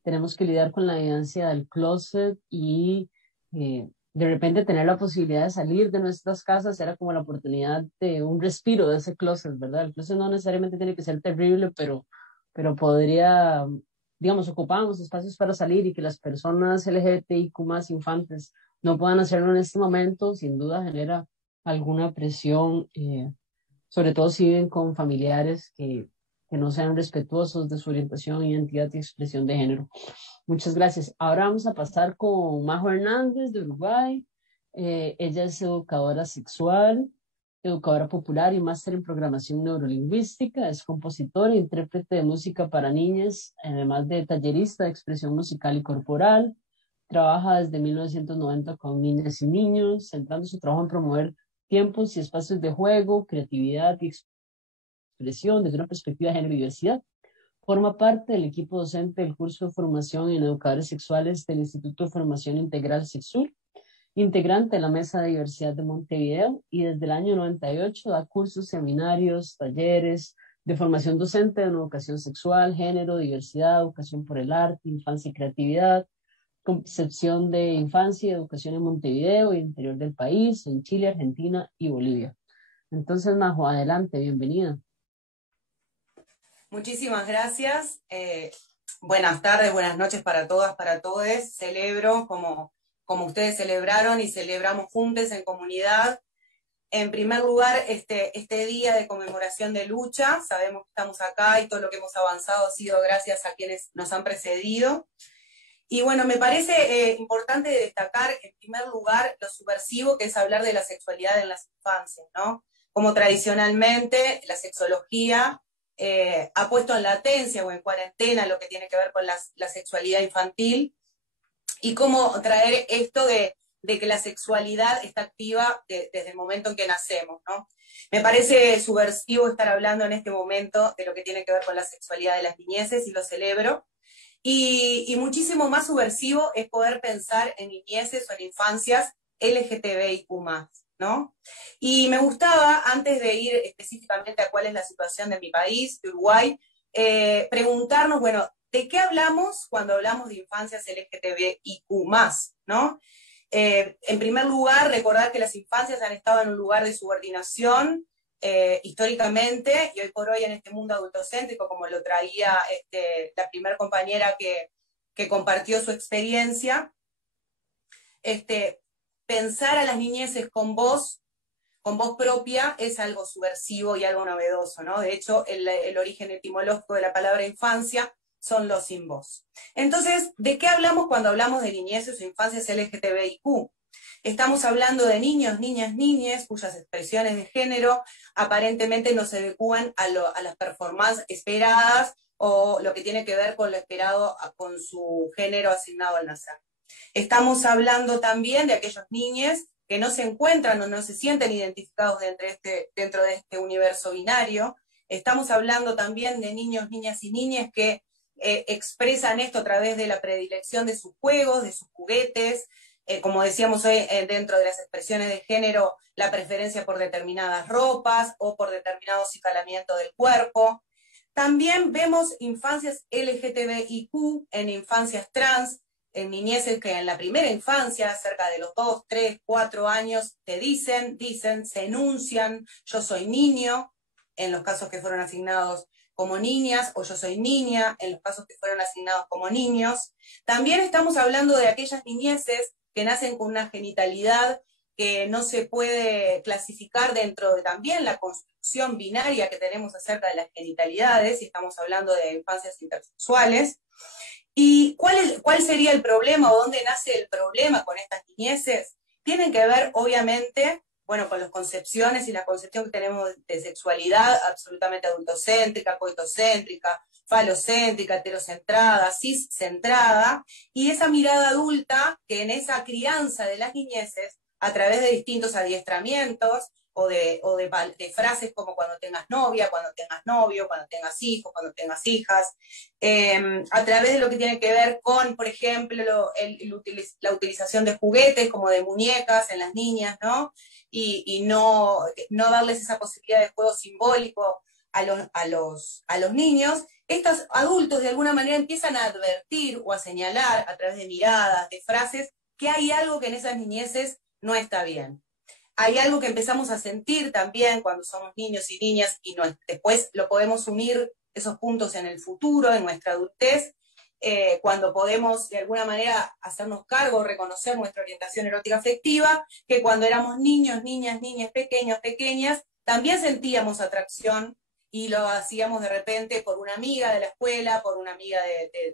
tenemos que lidiar con la vivencia del closet, y de repente tener la posibilidad de salir de nuestras casas era como la oportunidad de un respiro de ese closet, ¿verdad? El closet no necesariamente tiene que ser terrible, pero podría, digamos, ocupábamos espacios para salir, y que las personas LGBTIQ+, infantes, no puedan hacerlo en este momento, sin duda genera alguna presión, sobre todo si viven con familiares que no sean respetuosos de su orientación, identidad y expresión de género. Muchas gracias. Ahora vamos a pasar con Majo Hernández de Uruguay. Ella es educadora sexual, educadora popular y máster en programación neurolingüística. Es compositora e intérprete de música para niñas, además de tallerista de expresión musical y corporal. Trabaja desde 1990 con niñas y niños, centrando su trabajo en promover tiempos y espacios de juego, creatividad y expresión desde una perspectiva de género y diversidad. Forma parte del equipo docente del curso de formación en educadores sexuales del Instituto de Formación Integral Sexul, integrante de la Mesa de Diversidad de Montevideo, y desde el año 98 da cursos, seminarios, talleres de formación docente en educación sexual, género, diversidad, educación por el arte, infancia y creatividad, concepción de infancia y educación en Montevideo y interior del país, en Chile, Argentina y Bolivia. Entonces, Majo, adelante, bienvenida. Muchísimas gracias. Buenas tardes, buenas noches para todas, para todos. Celebro como ustedes celebraron y celebramos juntos en comunidad. En primer lugar, este día de conmemoración de lucha, sabemos que estamos acá y todo lo que hemos avanzado ha sido gracias a quienes nos han precedido. Y bueno, me parece importante destacar en primer lugar lo subversivo que es hablar de la sexualidad en las infancias, ¿no? Como tradicionalmente la sexología ha puesto en latencia o en cuarentena lo que tiene que ver con la sexualidad infantil, y cómo traer esto de que la sexualidad está activa desde el momento en que nacemos, ¿no? Me parece subversivo estar hablando en este momento de lo que tiene que ver con la sexualidad de las niñeces, y lo celebro. Y muchísimo más subversivo es poder pensar en niñeces o en infancias LGTBIQ+, ¿no? Y me gustaba, antes de ir específicamente a cuál es la situación de mi país, de Uruguay, preguntarnos, bueno, ¿de qué hablamos cuando hablamos de infancias LGTBIQ+, ¿no? En primer lugar, recordar que las infancias han estado en un lugar de subordinación históricamente, y hoy por hoy en este mundo adultocéntrico, como lo traía la primera compañera que compartió su experiencia, pensar a las niñeces con voz propia es algo subversivo y algo novedoso, ¿no? De hecho, el origen etimológico de la palabra infancia son los sin voz. Entonces, ¿de qué hablamos cuando hablamos de niñeces o infancias LGTBIQ? Estamos hablando de niños, niñas, niñes, cuyas expresiones de género aparentemente no se adecúan a las performances esperadas, o lo que tiene que ver con lo esperado con su género asignado al nacer. Estamos hablando también de aquellos niños que no se encuentran o no se sienten identificados dentro de este universo binario. Estamos hablando también de niños, niñas y niñas que expresan esto a través de la predilección de sus juegos, de sus juguetes, como decíamos hoy, dentro de las expresiones de género, la preferencia por determinadas ropas o por determinado acicalamiento del cuerpo. También vemos infancias LGTBIQ en infancias trans, en niñeces que en la primera infancia, cerca de los 2, 3, 4 años, te dicen, se enuncian, yo soy niño, en los casos que fueron asignados como niñas, o yo soy niña, en los casos que fueron asignados como niños. También estamos hablando de aquellas niñeces que nacen con una genitalidad que no se puede clasificar dentro de también la construcción binaria que tenemos acerca de las genitalidades, y estamos hablando de infancias intersexuales. ¿Y cuál sería el problema, o dónde nace el problema con estas niñeces? tienen que ver, obviamente, bueno, con las concepciones y la concepción que tenemos de sexualidad absolutamente adultocéntrica, coitocéntrica, falocéntrica, heterocentrada, ciscentrada, y esa mirada adulta que en esa crianza de las niñeces, a través de distintos adiestramientos, o de frases como cuando tengas novia, cuando tengas novio, cuando tengas hijos, cuando tengas hijas, a través de lo que tiene que ver con, por ejemplo, la utilización de juguetes como de muñecas en las niñas, ¿no? Y no darles esa posibilidad de juego simbólico a los niños. Estos adultos de alguna manera empiezan a advertir o a señalar a través de miradas, de frases, que hay algo que en esas niñeces no está bien. Hay algo que empezamos a sentir también cuando somos niños y niñas y después lo podemos unir esos puntos en el futuro, en nuestra adultez, cuando podemos de alguna manera hacernos cargo, reconocer nuestra orientación erótica afectiva, que cuando éramos niños, niñas, pequeños, pequeñas, también sentíamos atracción y lo hacíamos de repente por una amiga de la escuela, por una amiga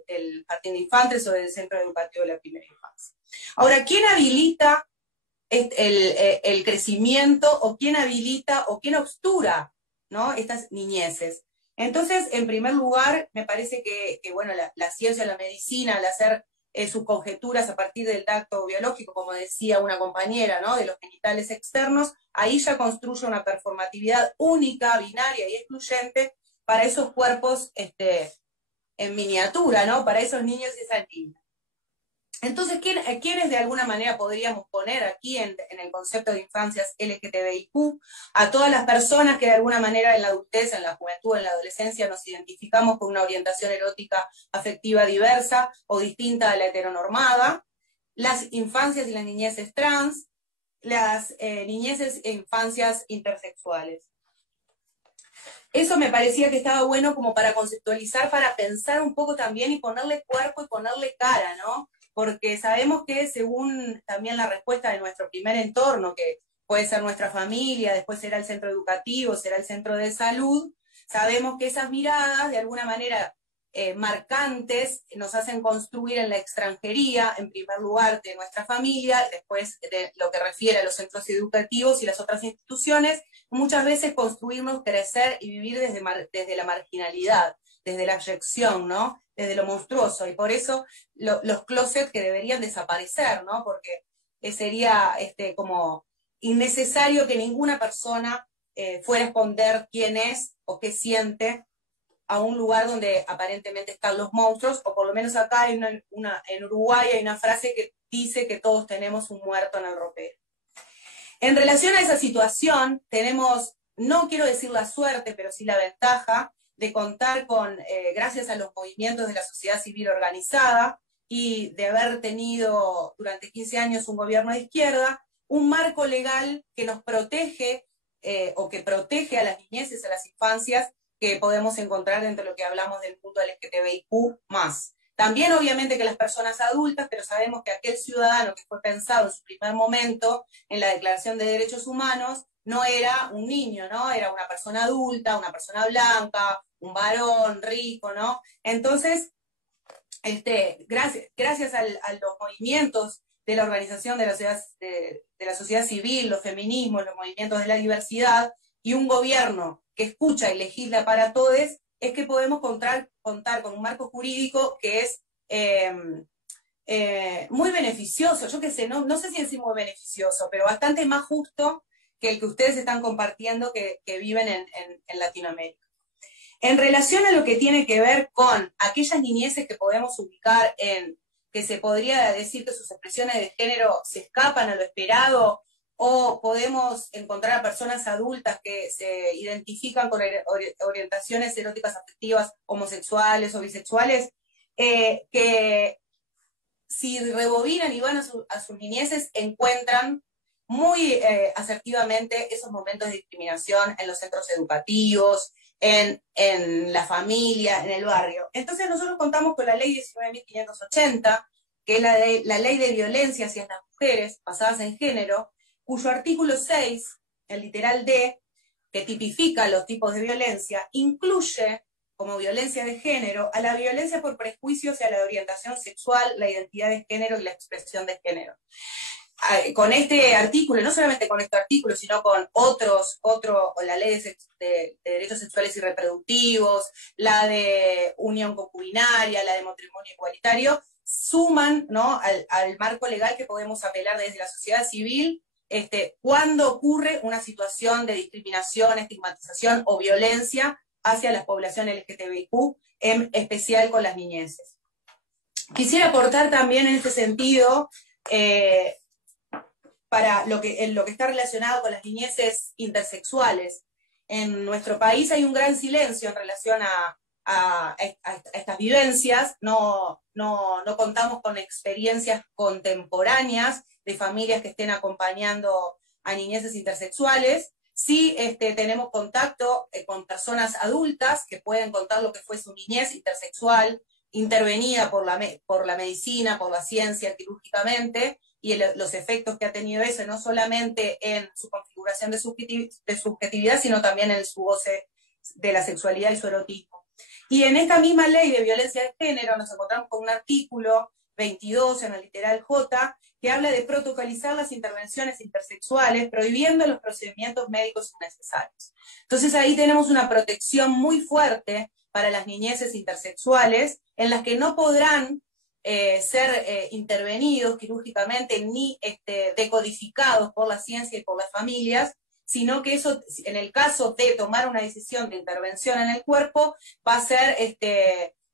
del jardín de infantes o del centro educativo de la primera infancia. Ahora, ¿quién habilita el crecimiento o quién habilita o quién obstura, ¿no?, estas niñeces? Entonces, en primer lugar, me parece que bueno, la ciencia, la medicina, al hacer sus conjeturas a partir del tacto biológico, como decía una compañera, ¿no?, de los genitales externos, ahí ya construye una performatividad única, binaria y excluyente para esos cuerpos en miniatura, ¿no?, para esos niños y esas niñas. Entonces, ¿quiénes de alguna manera podríamos poner aquí en el concepto de infancias LGTBIQ? A todas las personas que de alguna manera en la adultez, en la juventud, en la adolescencia nos identificamos con una orientación erótica afectiva diversa o distinta a la heteronormada, las infancias y las niñeces trans, las niñeces e infancias intersexuales. Eso me parecía que estaba bueno como para conceptualizar, para pensar un poco también y ponerle cuerpo y ponerle cara, ¿no? Porque sabemos que según también la respuesta de nuestro primer entorno, que puede ser nuestra familia, después será el centro educativo, será el centro de salud, sabemos que esas miradas de alguna manera marcantes nos hacen construir en la extranjería, en primer lugar de nuestra familia, después de lo que refiere a los centros educativos y las otras instituciones, muchas veces construirnos, crecer y vivir desde la marginalidad, desde la abyección, ¿no?, desde lo monstruoso, y por eso los closets que deberían desaparecer, ¿no?, porque sería como innecesario que ninguna persona fuera a esconder quién es o qué siente a un lugar donde aparentemente están los monstruos, o por lo menos acá en Uruguay hay una frase que dice que todos tenemos un muerto en el ropero. En relación a esa situación, tenemos, no quiero decir la suerte, pero sí la ventaja de contar con, gracias a los movimientos de la sociedad civil organizada y de haber tenido durante 15 años un gobierno de izquierda, un marco legal que nos protege o que protege a las niñeces, a las infancias, que podemos encontrar dentro de lo que hablamos del punto LGTBIQ+. También obviamente que las personas adultas, pero sabemos que aquel ciudadano que fue pensado en su primer momento en la Declaración de Derechos Humanos no era un niño, ¿no? Era una persona adulta, una persona blanca, un varón rico, ¿no? Entonces, gracias a los movimientos de la organización de la sociedad civil, los feminismos, los movimientos de la diversidad, y un gobierno que escucha y legisla para todos, es que podemos contar con un marco jurídico que es muy beneficioso, yo qué sé, no sé si es muy beneficioso, pero bastante más justo que el que ustedes están compartiendo que viven en Latinoamérica. En relación a lo que tiene que ver con aquellas niñeces que podemos ubicar que se podría decir que sus expresiones de género se escapan a lo esperado, o podemos encontrar a personas adultas que se identifican con orientaciones eróticas afectivas homosexuales o bisexuales, que si rebobinan y van a sus niñeces, encuentran muy asertivamente esos momentos de discriminación en los centros educativos, en la familia, en el barrio. Entonces nosotros contamos con la ley 19.580, que es la ley de violencia hacia las mujeres basadas en género, cuyo artículo 6, el literal D, que tipifica los tipos de violencia, incluye como violencia de género a la violencia por prejuicios y a la orientación sexual, la identidad de género y la expresión de género. con este artículo, no solamente con este artículo, sino con con la ley de derechos sexuales y reproductivos, la de unión concubinaria, la de matrimonio igualitario, suman, ¿no?, al marco legal que podemos apelar desde la sociedad civil cuando ocurre una situación de discriminación, estigmatización o violencia hacia la población LGTBIQ, en especial con las niñeces. Quisiera aportar también en este sentido, para lo que está relacionado con las niñeces intersexuales. En nuestro país hay un gran silencio en relación a estas vivencias, no contamos con experiencias contemporáneas de familias que estén acompañando a niñeces intersexuales. Sí tenemos contacto con personas adultas que pueden contar lo que fue su niñez intersexual, intervenida por la medicina, por la ciencia, quirúrgicamente, y los efectos que ha tenido eso, no solamente en su configuración de subjetividad, sino también en su goce de la sexualidad y su erotismo. Y en esta misma ley de violencia de género nos encontramos con un artículo 22 en el literal J, que habla de protocolizar las intervenciones intersexuales, prohibiendo los procedimientos médicos innecesarios. Entonces ahí tenemos una protección muy fuerte para las niñeces intersexuales, en las que no podrán ser intervenidos quirúrgicamente ni decodificados por la ciencia y por las familias, sino que eso, en el caso de tomar una decisión de intervención en el cuerpo, va a ser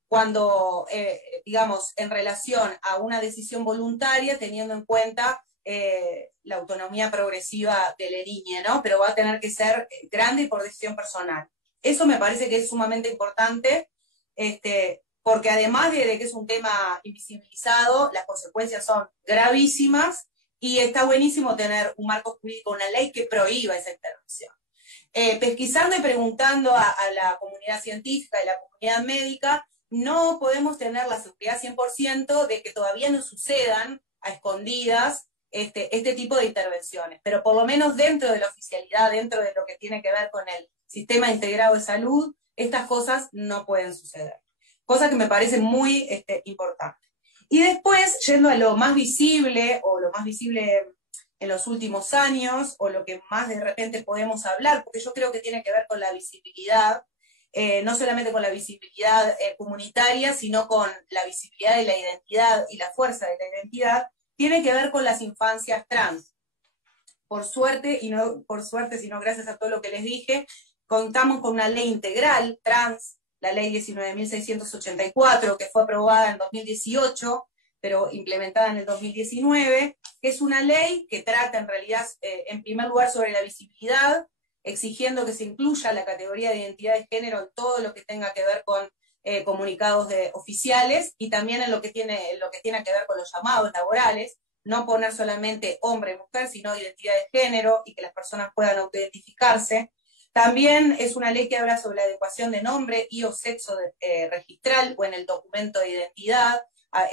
cuando, digamos, en relación a una decisión voluntaria, teniendo en cuenta la autonomía progresiva de la niña, ¿no? Pero va a tener que ser grande y por decisión personal. Eso me parece que es sumamente importante, porque además de que es un tema invisibilizado, las consecuencias son gravísimas, y está buenísimo tener un marco jurídico, una ley que prohíba esa intervención. Pesquisando y preguntando a la comunidad científica y la comunidad médica, no podemos tener la seguridad 100% de que todavía no sucedan a escondidas este tipo de intervenciones, pero por lo menos dentro de la oficialidad, dentro de lo que tiene que ver con el sistema integrado de salud, estas cosas no pueden suceder. Cosa que me parece muy importante. Y después, yendo a lo más visible, o lo más visible en los últimos años, o lo que más de repente podemos hablar, porque yo creo que tiene que ver con la visibilidad, no solamente con la visibilidad comunitaria, sino con la visibilidad de la identidad y la fuerza de la identidad, tiene que ver con las infancias trans. Por suerte, y no por suerte, sino gracias a todo lo que les dije, contamos con una ley integral trans, la ley 19.684, que fue aprobada en 2018, pero implementada en el 2019, que es una ley que trata en realidad, en primer lugar, sobre la visibilidad, exigiendo que se incluya la categoría de identidad de género en todo lo que tenga que ver con comunicados oficiales, y también en lo que tiene que ver con los llamados laborales, no poner solamente hombre y mujer, sino identidad de género, y que las personas puedan autoidentificarse. También es una ley que habla sobre la adecuación de nombre y o sexo registral o en el documento de identidad,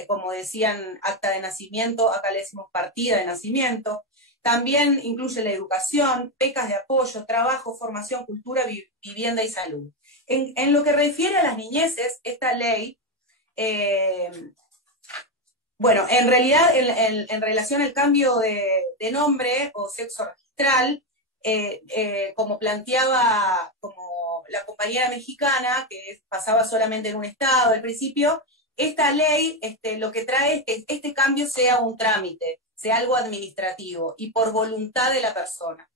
como decían, acta de nacimiento, acá le decimos partida de nacimiento. También incluye la educación, becas de apoyo, trabajo, formación, cultura, vivienda y salud. En lo que refiere a las niñeces, esta ley, bueno, en realidad en relación al cambio de nombre o sexo registral, como planteaba como la compañera mexicana, que pasaba solamente en un estado al principio, esta ley lo que trae es que este cambio sea un trámite, sea algo administrativo y por voluntad de la persona.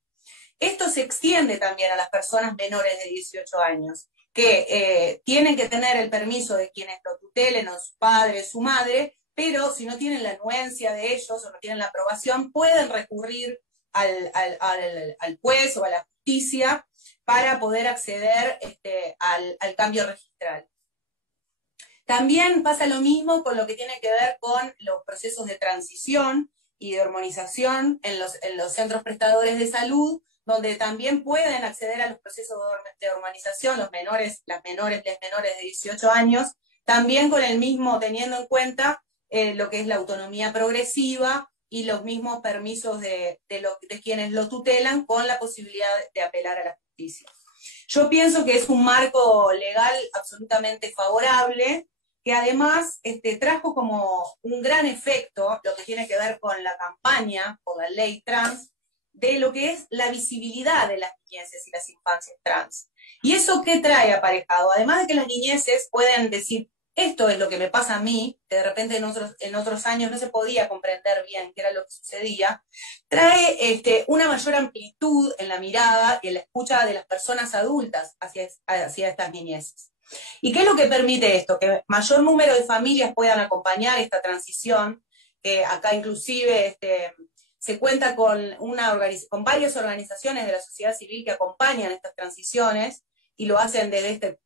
Esto se extiende también a las personas menores de 18 años, que tienen que tener el permiso de quienes lo tutelen, o su padre, su madre, pero si no tienen la anuencia de ellos o no tienen la aprobación, pueden recurrir al juez o a la justicia para poder acceder al cambio registral. También pasa lo mismo con lo que tiene que ver con los procesos de transición y de hormonización en los centros prestadores de salud, donde también pueden acceder a los procesos de hormonización las menores de 18 años, también con el mismo, teniendo en cuenta lo que es la autonomía progresiva y los mismos permisos de quienes lo tutelan, con la posibilidad de apelar a la justicia. Yo pienso que es un marco legal absolutamente favorable, que además trajo como un gran efecto lo que tiene que ver con la campaña, con la ley trans, de lo que es la visibilidad de las niñeces y las infancias trans. ¿Y eso qué trae aparejado? Además de que las niñeces pueden decir, esto es lo que me pasa a mí, que de repente en otros años no se podía comprender bien qué era lo que sucedía, trae una mayor amplitud en la mirada y en la escucha de las personas adultas hacia estas niñeces. ¿Y qué es lo que permite esto? Que mayor número de familias puedan acompañar esta transición, que acá inclusive se cuenta con varias organizaciones de la sociedad civil que acompañan estas transiciones y lo hacen desde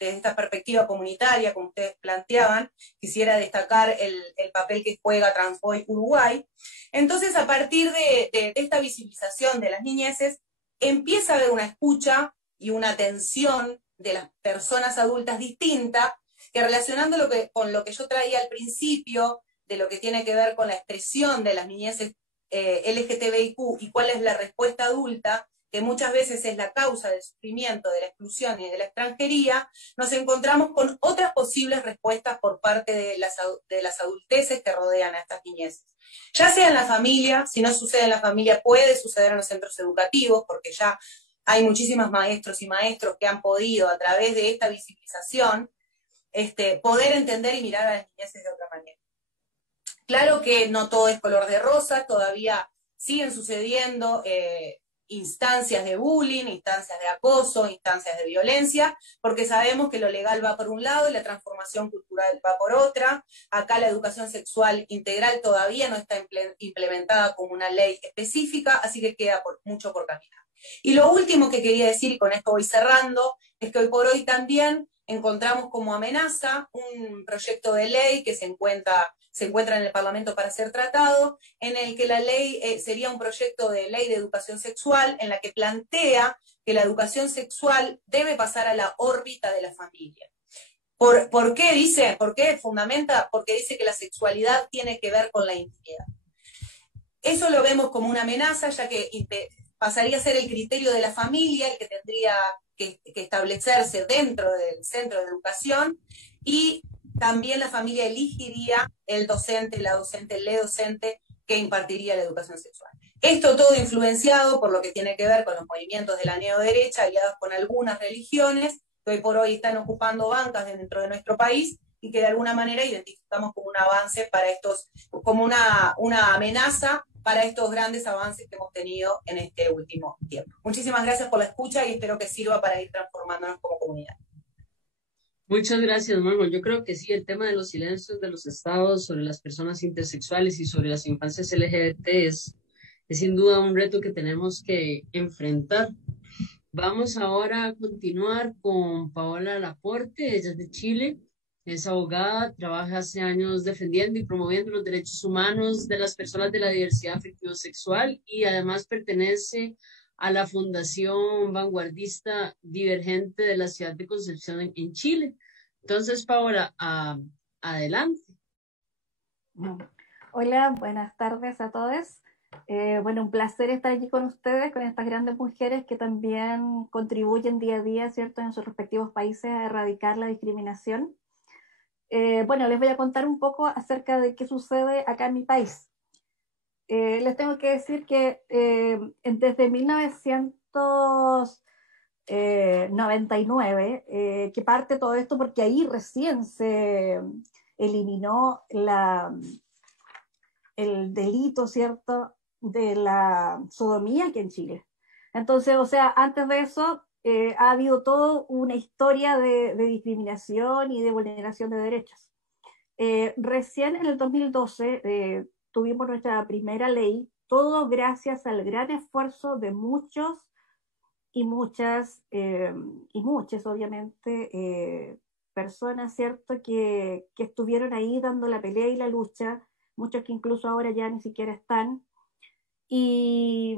esta perspectiva comunitaria, como ustedes planteaban. Quisiera destacar el papel que juega Transboy Uruguay. Entonces, a partir de esta visibilización de las niñeces, empieza a haber una escucha y una atención de las personas adultas distinta, que relacionando con lo que yo traía al principio, de lo que tiene que ver con la expresión de las niñeces LGTBIQ y cuál es la respuesta adulta, que muchas veces es la causa del sufrimiento, de la exclusión y de la extranjería, nos encontramos con otras posibles respuestas por parte de las adulteces que rodean a estas niñeces. Ya sea en la familia, si no sucede en la familia, puede suceder en los centros educativos, porque ya hay muchísimos maestros y maestros que han podido, a través de esta visibilización, poder entender y mirar a las niñeces de otra manera. Claro que no todo es color de rosa, todavía siguen sucediendo instancias de bullying, instancias de acoso, instancias de violencia, porque sabemos que lo legal va por un lado y la transformación cultural va por otra. Acá la educación sexual integral todavía no está implementada como una ley específica, así que queda mucho por caminar. Y lo último que quería decir, y con esto voy cerrando, es que hoy por hoy también encontramos como amenaza un proyecto de ley que se encuentra en el Parlamento para ser tratado, en el que la ley sería un proyecto de ley de educación sexual, en la que plantea que la educación sexual debe pasar a la órbita de la familia. ¿Por qué dice? ¿Por qué fundamenta? Porque dice que la sexualidad tiene que ver con la intimidad. Eso lo vemos como una amenaza, ya que pasaría a ser el criterio de la familia el que tendría que establecerse dentro del centro de educación, y también la familia elegiría el docente, la docente, el docente que impartiría la educación sexual. Esto todo influenciado por lo que tiene que ver con los movimientos de la neoderecha, aliados con algunas religiones, que hoy por hoy están ocupando bancas dentro de nuestro país, y que de alguna manera identificamos como un avance para como una amenaza para estos grandes avances que hemos tenido en este último tiempo. Muchísimas gracias por la escucha y espero que sirva para ir transformándonos como comunidad. Muchas gracias, Margot. Yo creo que sí, el tema de los silencios de los estados sobre las personas intersexuales y sobre las infancias LGBT es sin duda un reto que tenemos que enfrentar. Vamos ahora a continuar con Paola Laporte, ella es de Chile, es abogada, trabaja hace años defendiendo y promoviendo los derechos humanos de las personas de la diversidad afectivo-sexual y además pertenece a la Fundación Vanguardista Divergente de la ciudad de Concepción en Chile. Entonces, Paola, adelante. Hola, buenas tardes a todos. Bueno, un placer estar aquí con ustedes, con estas grandes mujeres que también contribuyen día a día, ¿cierto?, en sus respectivos países a erradicar la discriminación. Bueno, les voy a contar un poco acerca de qué sucede acá en mi país. Les tengo que decir que desde 1999, que parte todo esto, porque ahí recién se eliminó el delito, ¿cierto?, de la sodomía aquí en Chile. Entonces, o sea, antes de eso ha habido toda una historia de discriminación y de vulneración de derechos. Recién en el 2012 tuvimos nuestra primera ley, todo gracias al gran esfuerzo de muchos y muchas, obviamente, personas, ¿cierto?, que estuvieron ahí dando la pelea y la lucha, muchos que incluso ahora ya ni siquiera están. Y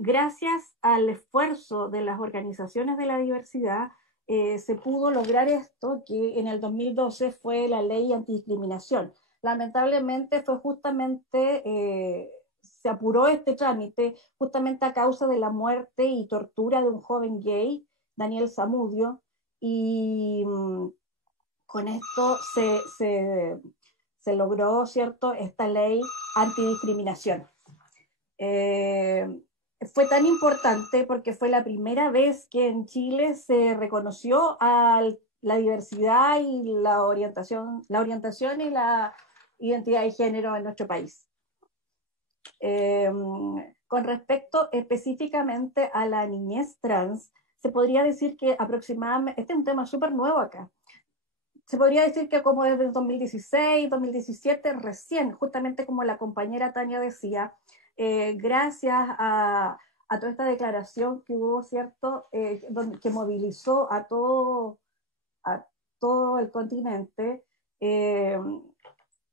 gracias al esfuerzo de las organizaciones de la diversidad, se pudo lograr esto, que en el 2012 fue la ley antidiscriminación. Lamentablemente fue justamente, se apuró este trámite justamente a causa de la muerte y tortura de un joven gay, Daniel Zamudio, y con esto se logró, ¿cierto?, esta ley antidiscriminación. Fue tan importante porque fue la primera vez que en Chile se reconoció a la diversidad y la orientación y la identidad de género en nuestro país. Con respecto específicamente a la niñez trans, se podría decir que aproximadamente, este es un tema súper nuevo acá, se podría decir que como desde el 2016, 2017, recién, justamente como la compañera Tania decía, gracias a toda esta declaración que hubo, ¿cierto?, que movilizó a todo el continente,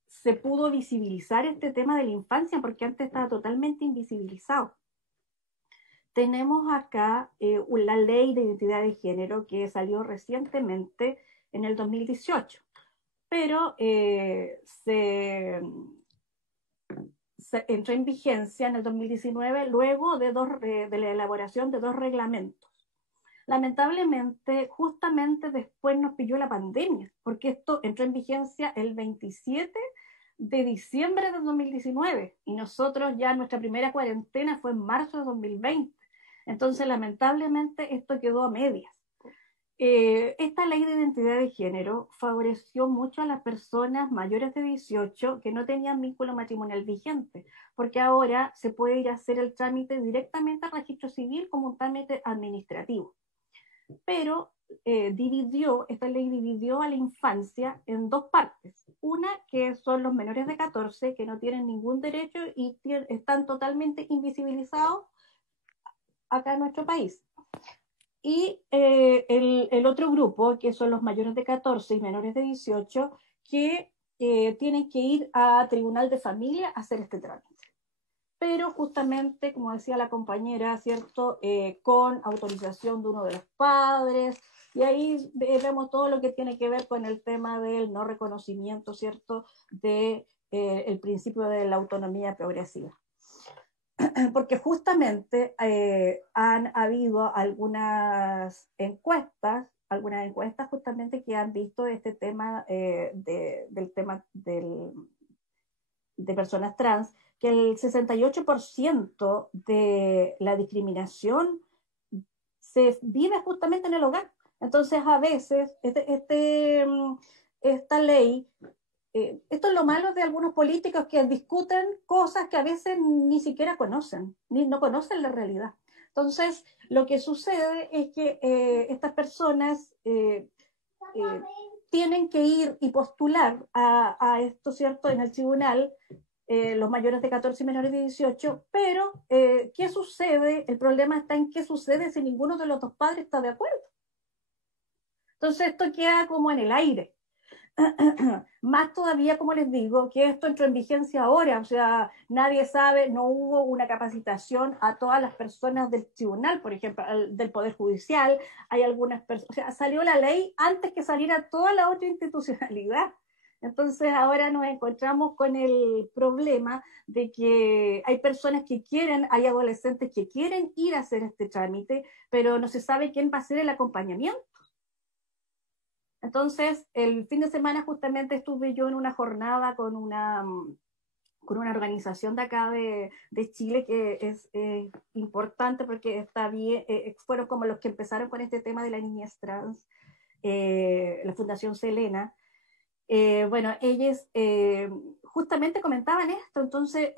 se pudo visibilizar este tema de la infancia, porque antes estaba totalmente invisibilizado. Tenemos acá la ley de identidad de género que salió recientemente en el 2018, pero se entró en vigencia en el 2019 luego de la elaboración de 2 reglamentos. Lamentablemente, justamente después nos pilló la pandemia, porque esto entró en vigencia el 27 de diciembre del 2019 y nosotros ya nuestra primera cuarentena fue en marzo de 2020. Entonces, lamentablemente, esto quedó a medias. Esta ley de identidad de género favoreció mucho a las personas mayores de 18 que no tenían vínculo matrimonial vigente, porque ahora se puede ir a hacer el trámite directamente al registro civil como un trámite administrativo. Pero esta ley dividió a la infancia en 2 partes. Una que son los menores de 14 que no tienen ningún derecho y están totalmente invisibilizados acá en nuestro país. Y el otro grupo, que son los mayores de 14 y menores de 18, que tienen que ir a Tribunal de Familia a hacer este trámite. Pero justamente, como decía la compañera, ¿cierto?, con autorización de uno de los padres, y ahí vemos todo lo que tiene que ver con el tema del no reconocimiento, ¿cierto?, del principio de la autonomía progresiva. Porque justamente han habido algunas encuestas justamente que han visto este tema de personas trans, que el 68% de la discriminación se vive justamente en el hogar. Entonces, a veces, esta ley, esto es lo malo de algunos políticos que discuten cosas que a veces ni siquiera conocen, no conocen la realidad. Entonces, lo que sucede es que estas personas tienen que ir y postular a esto, ¿cierto?, en el tribunal, los mayores de 14 y menores de 18, pero ¿qué sucede? El problema está en qué sucede si ninguno de los 2 padres está de acuerdo. Entonces esto queda como en el aire. Más todavía, como les digo, que esto entró en vigencia ahora, o sea, nadie sabe, no hubo una capacitación a todas las personas del tribunal, por ejemplo, del Poder Judicial, hay algunas personas, o sea, salió la ley antes que saliera toda la otra institucionalidad. Entonces ahora nos encontramos con el problema de que hay personas que quieren, hay adolescentes que quieren ir a hacer este trámite, pero no se sabe quién va a hacer el acompañamiento. Entonces, el fin de semana justamente estuve yo en una jornada con una organización de acá de Chile que es importante porque está bien, fueron como los que empezaron con este tema de la niñez trans, la Fundación Selena. Bueno, ellos justamente comentaban esto, entonces,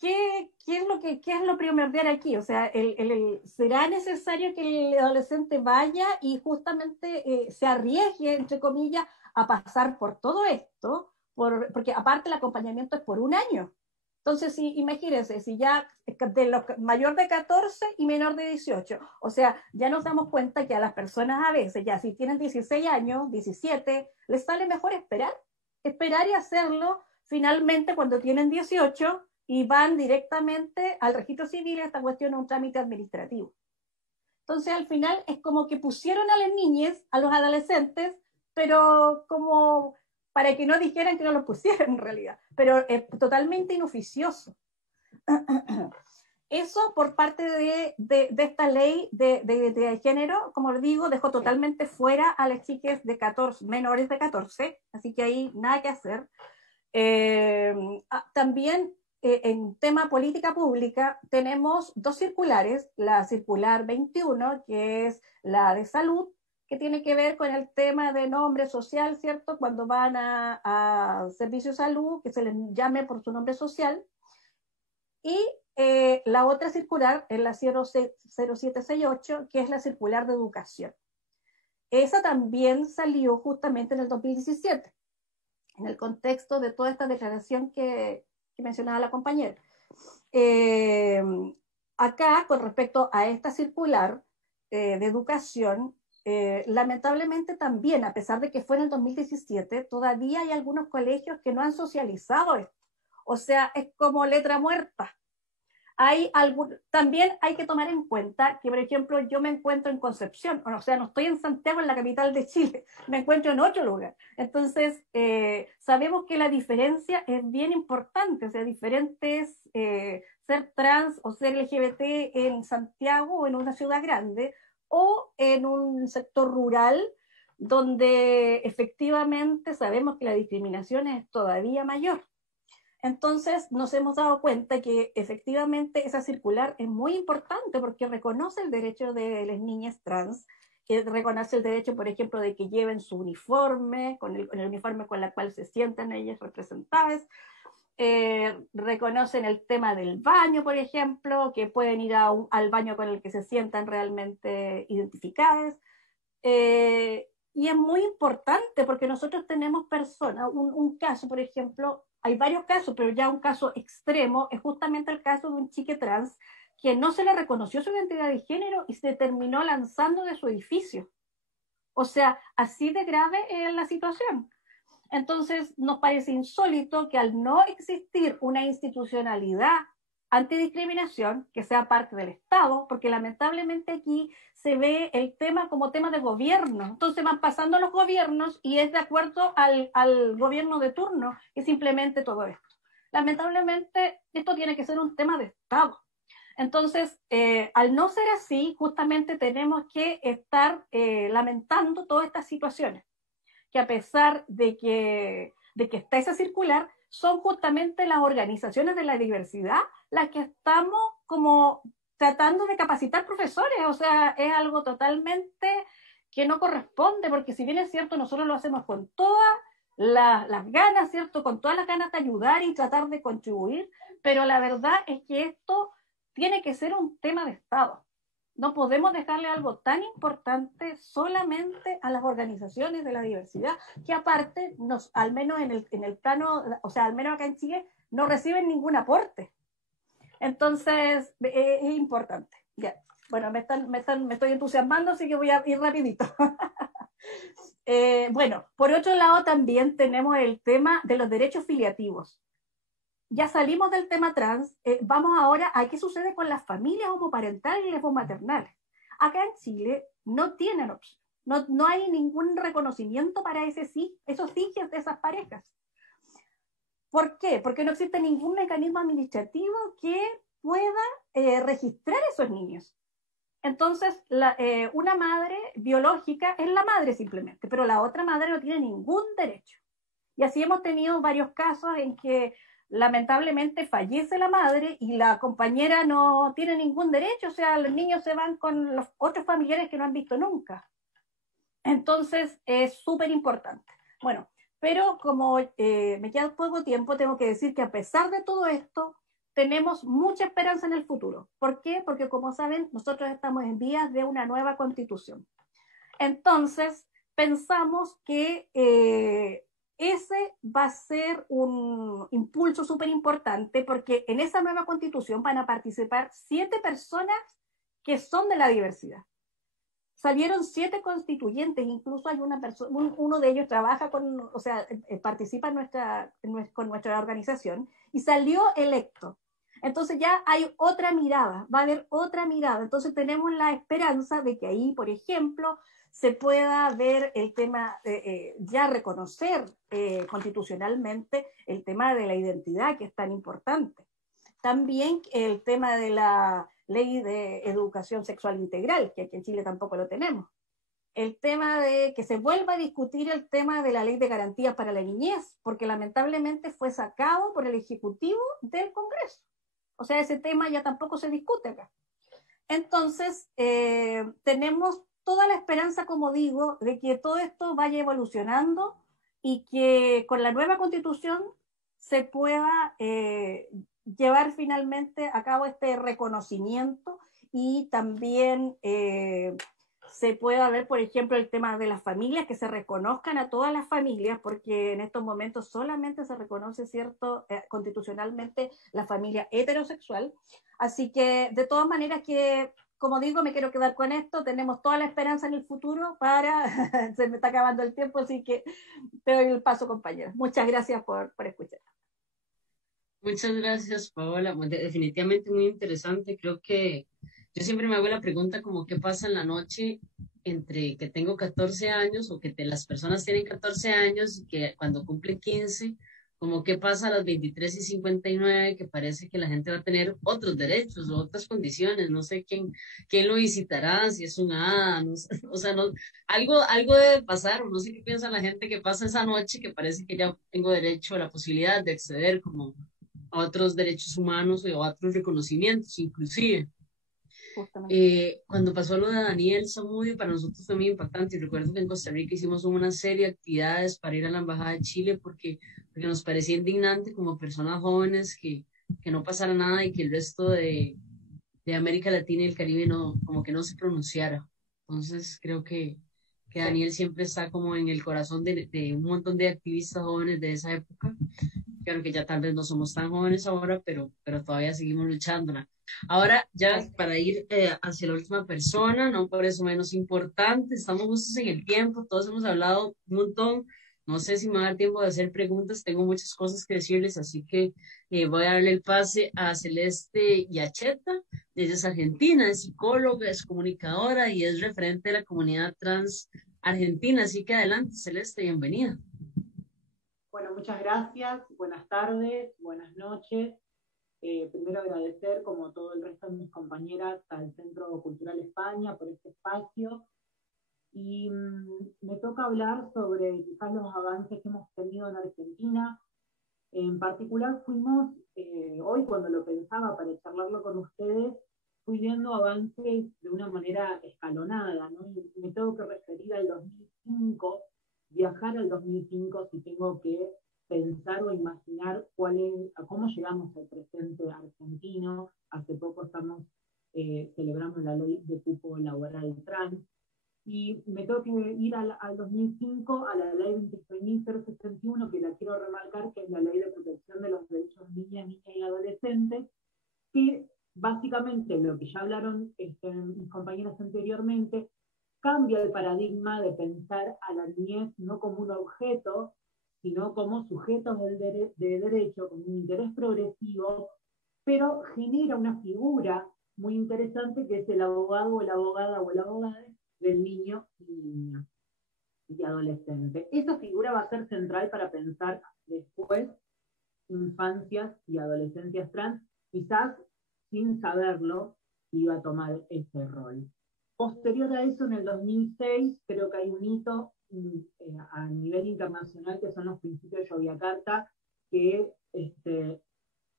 ¿qué es lo primordial aquí? O sea, ¿será necesario que el adolescente vaya y justamente se arriesgue, entre comillas, a pasar por todo esto? Porque aparte el acompañamiento es por 1 año. Entonces, imagínense, si ya de los mayor de 14 y menor de 18, o sea, ya nos damos cuenta que a las personas a veces, ya si tienen 16 años, 17, les sale mejor esperar y hacerlo finalmente cuando tienen 18 y van directamente al registro civil. Esta cuestión es un trámite administrativo. Entonces, al final es como que pusieron a las niñas, a los adolescentes, pero como para que no dijeran que no los pusieran en realidad, pero es totalmente inoficioso. eso por parte de esta ley de identidad de género, como les digo, dejó totalmente fuera a las chicas de 14, menores de 14, así que ahí nada que hacer. También en tema política pública tenemos dos circulares, la circular 21, que es la de salud, que tiene que ver con el tema de nombre social, ¿cierto? Cuando van a servicio de salud, que se les llame por su nombre social. Y la otra circular es la 0768, que es la circular de educación. Esa también salió justamente en el 2017, en el contexto de toda esta declaración que mencionaba la compañera. Acá, con respecto a esta circular de educación, lamentablemente también, a pesar de que fue en el 2017, todavía hay algunos colegios que no han socializado esto. O sea, es como letra muerta. También hay que tomar en cuenta que, por ejemplo, yo me encuentro en Concepción, o sea, no estoy en Santiago, en la capital de Chile, me encuentro en otro lugar. Entonces, sabemos que la diferencia es bien importante, o sea, diferente es ser trans o ser LGBT en Santiago o en una ciudad grande, o en un sector rural donde efectivamente sabemos que la discriminación es todavía mayor. Entonces nos hemos dado cuenta que efectivamente esa circular es muy importante porque reconoce el derecho de las niñas trans, que reconoce el derecho, por ejemplo, de que lleven su uniforme, con el uniforme con el cual se sientan ellas representadas. Reconocen el tema del baño, por ejemplo, que pueden ir al baño con el que se sientan realmente identificadas. Y es muy importante porque nosotros tenemos personas, un caso, por ejemplo, hay varios casos, pero ya un caso extremo es justamente el caso de un chique trans que no se le reconoció su identidad de género y se terminó lanzando de su edificio. O sea, así de grave es la situación. Entonces, nos parece insólito que al no existir una institucionalidad antidiscriminación que sea parte del Estado, porque lamentablemente aquí se ve el tema como tema de gobierno. Entonces van pasando los gobiernos y es de acuerdo al gobierno de turno que simplemente todo esto. Lamentablemente esto tiene que ser un tema de Estado. Entonces, al no ser así, justamente tenemos que estar lamentando todas estas situaciones, que a pesar de que está esa circular, son justamente las organizaciones de la diversidad las que estamos como tratando de capacitar profesores. O sea, es algo totalmente que no corresponde, porque si bien es cierto, nosotros lo hacemos con todas las ganas, ¿cierto? Con todas las ganas de ayudar y tratar de contribuir, pero la verdad es que esto tiene que ser un tema de Estado. No podemos dejarle algo tan importante solamente a las organizaciones de la diversidad, que aparte, al menos en el plano, o sea, al menos acá en Chile, no reciben ningún aporte. Entonces, es importante. Ya. Bueno, me estoy entusiasmando, así que voy a ir rapidito. Bueno, por otro lado también tenemos el tema de los derechos filiativos. Ya salimos del tema trans, vamos ahora a qué sucede con las familias homoparentales y lesbomaternales. Acá en Chile no tienen opción, no hay ningún reconocimiento para esos hijos de esas parejas. ¿Por qué? Porque no existe ningún mecanismo administrativo que pueda registrar a esos niños. Entonces, una madre biológica es la madre simplemente, pero la otra madre no tiene ningún derecho. Y así hemos tenido varios casos en que lamentablemente fallece la madre y la compañera no tiene ningún derecho, o sea, los niños se van con los otros familiares que no han visto nunca. Entonces, es súper importante. Bueno, pero como me queda poco tiempo, tengo que decir que a pesar de todo esto, tenemos mucha esperanza en el futuro. ¿Por qué? Porque como saben, nosotros estamos en vías de una nueva constitución. Entonces, pensamos que ese va a ser un impulso súper importante porque en esa nueva constitución van a participar 7 personas que son de la diversidad. Salieron 7 constituyentes, incluso hay una persona, uno de ellos trabaja participa con nuestra organización y salió electo. Entonces ya hay otra mirada, va a haber otra mirada. Entonces tenemos la esperanza de que ahí, por ejemplo, se pueda ver el tema, ya reconocer constitucionalmente el tema de la identidad, que es tan importante. también el tema de la ley de educación sexual integral, que aquí en Chile tampoco lo tenemos. El tema de que se vuelva a discutir el tema de la ley de garantías para la niñez, porque lamentablemente fue sacado por el Ejecutivo del Congreso. O sea, ese tema ya tampoco se discute acá. Entonces, tenemos toda la esperanza, como digo, de que todo esto vaya evolucionando y que con la nueva Constitución se pueda llevar finalmente a cabo este reconocimiento y también se pueda ver, por ejemplo, el tema de las familias, que se reconozcan a todas las familias, porque en estos momentos solamente se reconoce, ¿cierto?, constitucionalmente la familia heterosexual. Así que, de todas maneras, que, como digo, me quiero quedar con esto, tenemos toda la esperanza en el futuro para, se me está acabando el tiempo, así que te doy el paso, compañera. Muchas gracias por escuchar. Muchas gracias, Paola. Definitivamente muy interesante. Creo que yo siempre me hago la pregunta como qué pasa en la noche entre que tengo 14 años o que las personas tienen 14 años y que cuando cumplen 15, como qué pasa a las 23:59, que parece que la gente va a tener otros derechos o otras condiciones. No sé quién lo visitará, si es un hada, no sé, o sea, no, algo debe pasar, o no sé qué piensa la gente que pasa esa noche, que parece que ya tengo derecho a la posibilidad de acceder como a otros derechos humanos o a otros reconocimientos, inclusive. Cuando pasó lo de Daniel Zamudio, para nosotros fue muy impactante. Y recuerdo que en Costa Rica hicimos una serie de actividades para ir a la Embajada de Chile porque nos parecía indignante como personas jóvenes que no pasara nada y que el resto de América Latina y el Caribe como que no se pronunciara. Entonces creo que Daniel siempre está como en el corazón de un montón de activistas jóvenes de esa época. Claro que ya tal vez no somos tan jóvenes ahora, pero todavía seguimos luchándola. Ahora, ya para ir hacia la última persona, no por eso menos importante, estamos justos en el tiempo, todos hemos hablado un montón, no sé si me va a dar tiempo de hacer preguntas, tengo muchas cosas que decirles, así que voy a darle el pase a Celeste Yacheta. Ella es argentina, es psicóloga, es comunicadora y es referente de la comunidad trans argentina, así que adelante, Celeste, bienvenida. Bueno, muchas gracias, buenas tardes, buenas noches. Primero agradecer, como todo el resto de mis compañeras, al Centro Cultural España por este espacio. Y me toca hablar sobre quizás los avances que hemos tenido en Argentina. En particular fuimos, hoy cuando lo pensaba para charlarlo con ustedes, fui viendo avances de una manera escalonada, ¿no? Y me tengo que referir al 2005, viajar al 2005 si tengo que pensar o imaginar cómo llegamos al presente argentino. Hace poco estamos celebrando la ley de cupo laboral trans, y me tengo que ir al 2005, a la ley 26.061, que la quiero remarcar, que es la ley de protección de los derechos de niñas y adolescentes, que básicamente lo que ya hablaron mis compañeros anteriormente, cambia el paradigma de pensar a la niñez no como un objeto, sino como sujetos de derecho, con un interés progresivo, pero genera una figura muy interesante que es el abogado o la abogada o el abogado del niño y niña y adolescente. Esa figura va a ser central para pensar después infancias y adolescencias trans, quizás sin saberlo iba a tomar ese rol. Posterior a eso, en el 2006, creo que hay un hito a nivel internacional, que son los principios de Yogyakarta, que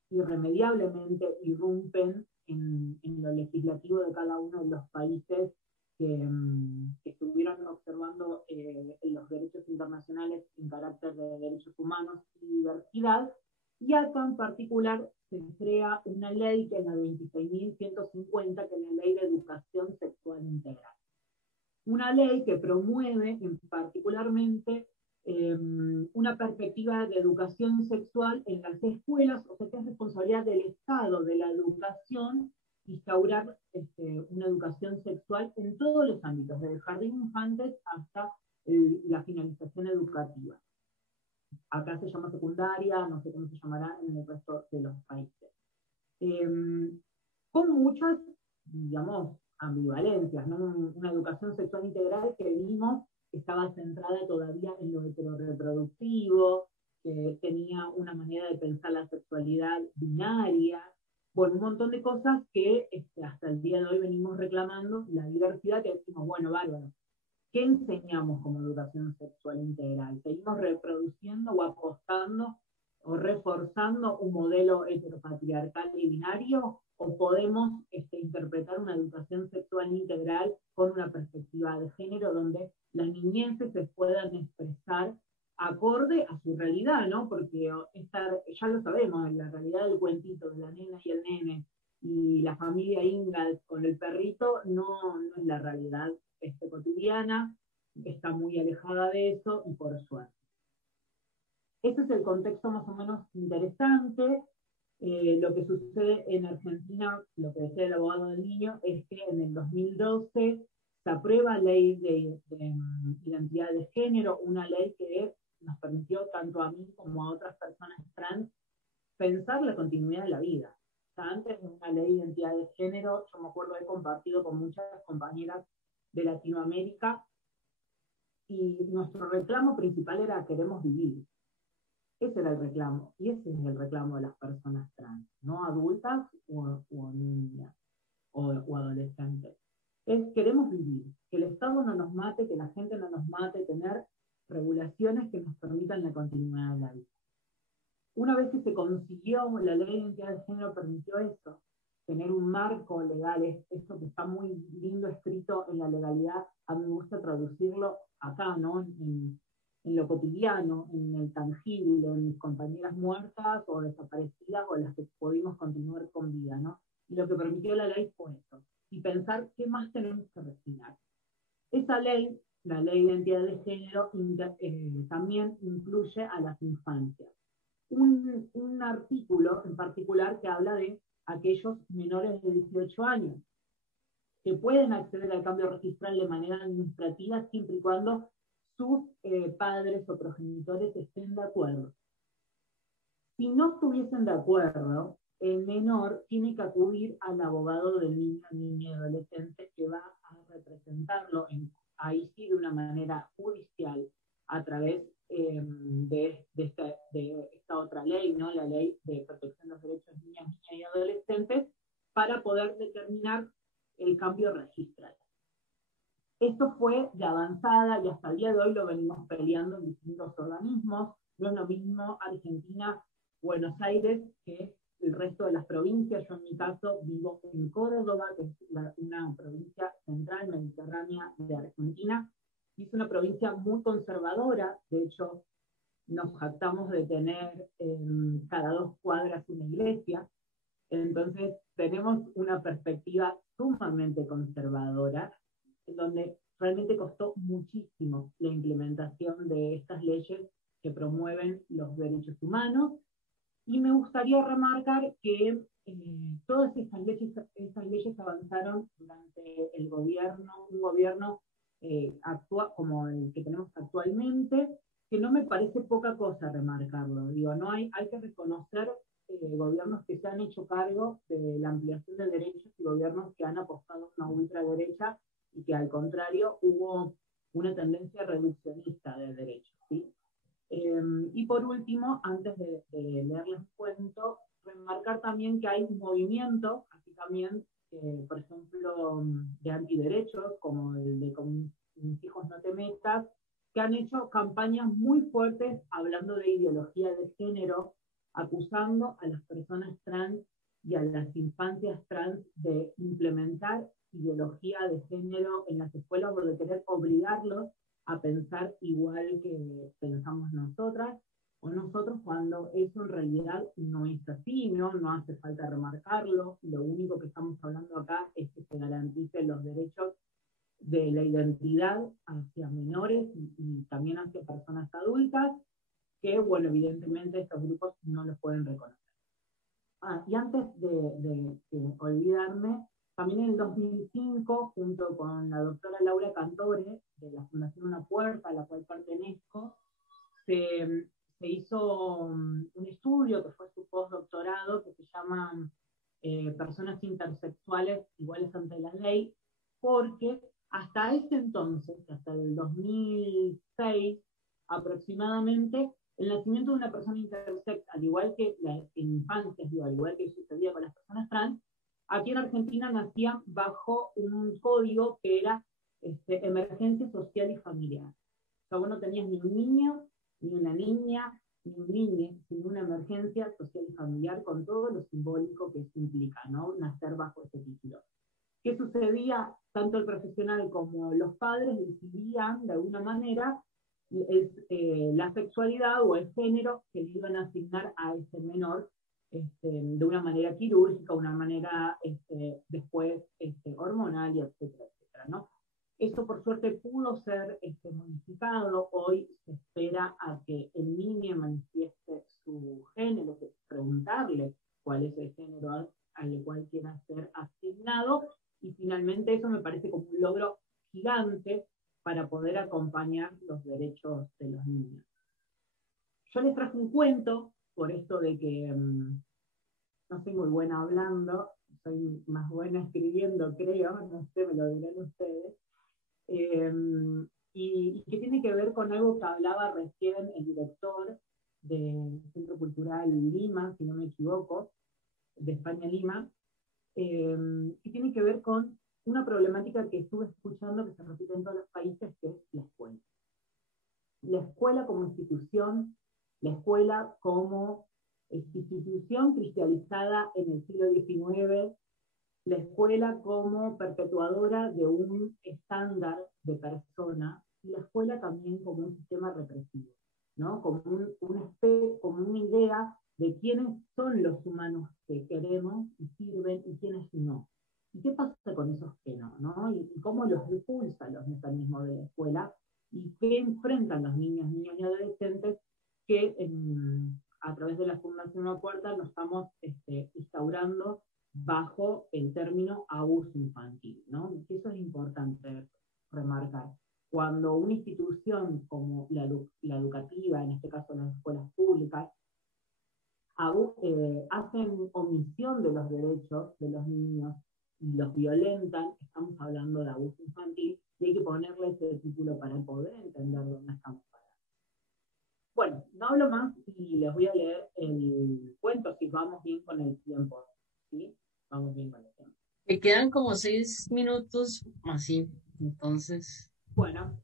irremediablemente irrumpen en lo legislativo de cada uno de los países que estuvieron observando los derechos internacionales en carácter de derechos humanos y diversidad. Y acá en particular se crea una ley, que es la 26.150, que es la Ley de Educación Sexual Integral. Una ley que promueve particularmente una perspectiva de educación sexual en las escuelas, o sea que es responsabilidad del Estado, de la educación, instaurar una educación sexual en todos los ámbitos, desde el jardín de infantes hasta la finalización educativa. Acá se llama secundaria, no sé cómo se llamará en el resto de los países. Con muchas, digamos, ambivalencias, ¿no? Una educación sexual integral que vimos que estaba centrada todavía en lo heteroreproductivo, que tenía una manera de pensar la sexualidad binaria, bueno, un montón de cosas que hasta el día de hoy venimos reclamando, la diversidad, que decimos, bueno, bárbaro, ¿qué enseñamos como educación sexual integral? ¿Seguimos reproduciendo o apostando o reforzando un modelo heteropatriarcal y binario? ¿O podemos interpretar una educación sexual integral con una perspectiva de género donde las niñeces se puedan expresar acorde a su realidad, ¿no? Porque ya lo sabemos, la realidad del cuentito de la nena y el nene y la familia Ingalls con el perrito no es la realidad cotidiana, está muy alejada de eso y por suerte. Ese es el contexto más o menos interesante. Lo que sucede en Argentina, lo que decía el abogado del niño, es que en el 2012 se aprueba la ley de identidad de género, una ley que nos permitió tanto a mí como a otras personas trans pensar la continuidad de la vida. O sea, antes de una ley de identidad de género, yo me acuerdo de compartido con muchas compañeras de Latinoamérica y nuestro reclamo principal era queremos vivir. Ese era el reclamo, y ese es el reclamo de las personas trans, no adultas o niñas o adolescentes. Queremos vivir, que el Estado no nos mate, que la gente no nos mate, tener regulaciones que nos permitan la continuidad de la vida. Una vez que se consiguió, la ley de identidad de género permitió eso, tener un marco legal, esto que está muy lindo escrito en la legalidad, a mí me gusta traducirlo acá, ¿no? En lo cotidiano, en el tangible, en mis compañeras muertas o desaparecidas o las que pudimos continuar con vida, ¿no? Y lo que permitió la ley fue eso, y pensar qué más tenemos que refinar. Esa ley, la ley de identidad de género, también incluye a las infancias. Un artículo en particular que habla de aquellos menores de 18 años que pueden acceder al cambio registral de manera administrativa siempre y cuando sus padres o progenitores estén de acuerdo. Si no estuviesen de acuerdo, el menor tiene que acudir al abogado del niño, niña y adolescente que va a representarlo, ahí sí de una manera judicial, a través de esta otra ley, ¿no? La ley de protección de los derechos de niñas, niñas y adolescentes, para poder determinar el cambio registral. Esto fue de avanzada y hasta el día de hoy lo venimos peleando en distintos organismos. No es lo mismo Argentina, Buenos Aires, que el resto de las provincias. Yo en mi caso vivo en Córdoba, que es una provincia central mediterránea de Argentina, y es una provincia muy conservadora. De hecho, nos jactamos de tener cada 2 cuadras una iglesia. Entonces tenemos una perspectiva sumamente conservadora, donde realmente costó muchísimo la implementación de estas leyes que promueven los derechos humanos. Y me gustaría remarcar que todas estas leyes avanzaron durante el gobierno, un gobierno como el que tenemos actualmente, que no me parece poca cosa remarcarlo. Digo, no hay que reconocer gobiernos que se han hecho cargo de la ampliación de derechos y gobiernos que han apostado a una ultraderecha y que al contrario hubo una tendencia reduccionista de derechos, ¿sí? Y por último, antes de leerles un cuento, remarcar también que hay movimientos, aquí también, por ejemplo, de antiderechos, como el de Con mis hijos no te metas, que han hecho campañas muy fuertes hablando de ideología de género, acusando a las personas trans y a las infancias trans de implementar ideología de género en las escuelas o de querer obligarlos a pensar igual que pensamos nosotras o nosotros, cuando eso en realidad no es así, no hace falta remarcarlo. Lo único que estamos hablando acá es que se garanticen los derechos de la identidad hacia menores y también hacia personas adultas, que, bueno, evidentemente estos grupos no los pueden reconocer. Y antes de olvidarme, también en el 2005, junto con la doctora Laura Cantore, de la Fundación Una Puerta, a la cual pertenezco, se hizo un estudio que fue su postdoctorado, que se llama Personas intersexuales iguales ante la ley, porque hasta ese entonces, hasta el 2006 aproximadamente, El nacimiento de una persona intersex, al igual que en infancia, al igual que sucedía con las personas trans, aquí en Argentina nacía bajo un código que era emergencia social y familiar. O sea, vos no tenías ni un niño, ni una niña, ni un niño, sino una emergencia social y familiar con todo lo simbólico que eso implica, ¿no? Nacer bajo ese título. ¿Qué sucedía? Tanto el profesional como los padres decidían, de alguna manera, la sexualidad o el género que le iban a asignar a ese menor de una manera quirúrgica, una manera después hormonal, y etcétera, etcétera, ¿no? Eso por suerte pudo ser modificado. Hoy se espera a que el niño manifieste su género, que preguntarle cuál es el género al cual quiera ser asignado, y finalmente eso me parece como un logro gigante para poder acompañar los derechos de los niños. Yo les traje un cuento, por esto de que no soy muy buena hablando, soy más buena escribiendo, creo, no sé, me lo dirán ustedes, y que tiene que ver con algo que hablaba recién el director del Centro Cultural Lima, si no me equivoco, de España Lima, que tiene que ver con una problemática que estuve escuchando que se repite en todos los países, que es la escuela. La escuela como institución, la escuela como institución cristalizada en el siglo XIX, la escuela como perpetuadora de un estándar de persona, y la escuela también como un sistema represivo, ¿no? Como una idea de quiénes son los humanos que queremos y sirven y quiénes no. ¿Y qué pasa con esos que no? ¿Y cómo los expulsan los mecanismos de la escuela? ¿Y qué enfrentan los niños, niñas y adolescentes que a través de la Fundación La Puerta nos estamos instaurando bajo el término abuso infantil, ¿no? Y eso es importante remarcar. Cuando una institución como la educativa, en este caso las escuelas públicas, hacen omisión de los derechos de los niños y los violentan, estamos hablando de abuso infantil, y hay que ponerle ese título para poder entender dónde estamos parados. Bueno, no hablo más y les voy a leer el cuento, si vamos bien con el tiempo, ¿sí? Vamos bien con el tiempo. Me quedan como 6 minutos, así, entonces... Bueno,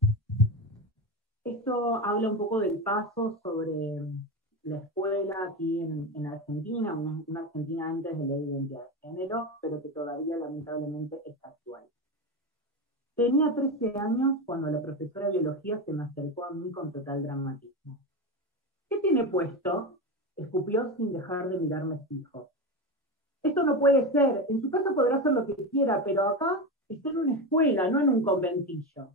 esto habla un poco del paso sobre la escuela aquí en Argentina, una Argentina antes de la identidad de género, pero que todavía lamentablemente es actual. Tenía 13 años cuando la profesora de biología se me acercó a mí con total dramatismo. ¿Qué tiene puesto? Escupió sin dejar de mirarme fijo. Esto no puede ser, en su casa podrá hacer lo que quiera, pero acá está en una escuela, no en un conventillo.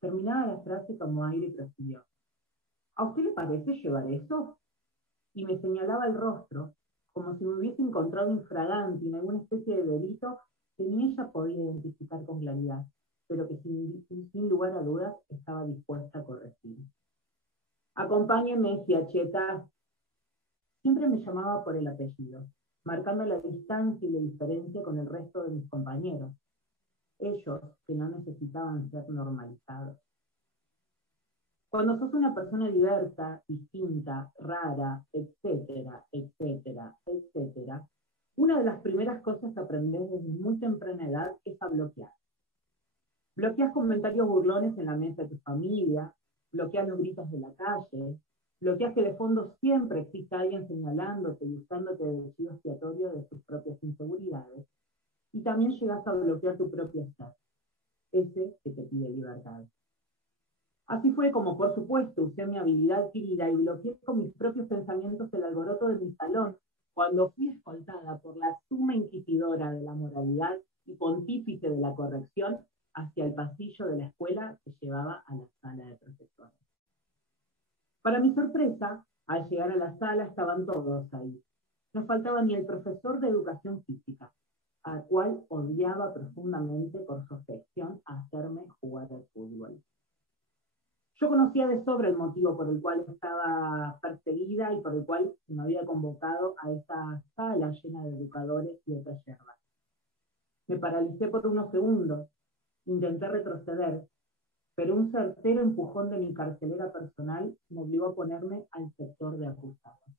Terminaba la frase como aire y prosiguió. ¿A usted le parece llevar eso? Y me señalaba el rostro, como si me hubiese encontrado infragante en alguna especie de delito que ni ella podía identificar con claridad, pero que sin lugar a dudas estaba dispuesta a corregir. Acompáñeme, fiacheta. Siempre me llamaba por el apellido, marcando la distancia y la diferencia con el resto de mis compañeros, ellos que no necesitaban ser normalizados. Cuando sos una persona diversa, distinta, rara, etcétera, etcétera, etcétera, una de las primeras cosas que aprendes desde muy temprana edad es a bloquear. Bloqueas comentarios burlones en la mesa de tu familia, bloqueas los gritos de la calle, bloqueas que de fondo siempre exista alguien señalándote y usándote de chivo expiatorio de sus propias inseguridades, y también llegas a bloquear tu propio ser, ese que te pide libertad. Así fue como, por supuesto, usé mi habilidad adquirida y bloqueé con mis propios pensamientos el alboroto de mi salón, cuando fui escoltada por la suma inquisidora de la moralidad y pontífice de la corrección hacia el pasillo de la escuela que llevaba a la sala de profesores. Para mi sorpresa, al llegar a la sala estaban todos ahí. No faltaba ni el profesor de educación física, al cual odiaba profundamente por su afección a hacerme jugar al fútbol. Yo conocía de sobra el motivo por el cual estaba perseguida y por el cual me había convocado a esa sala llena de educadores y otras yerbas. Me paralicé por unos segundos, intenté retroceder, pero un certero empujón de mi carcelera personal me obligó a ponerme al sector de acusados.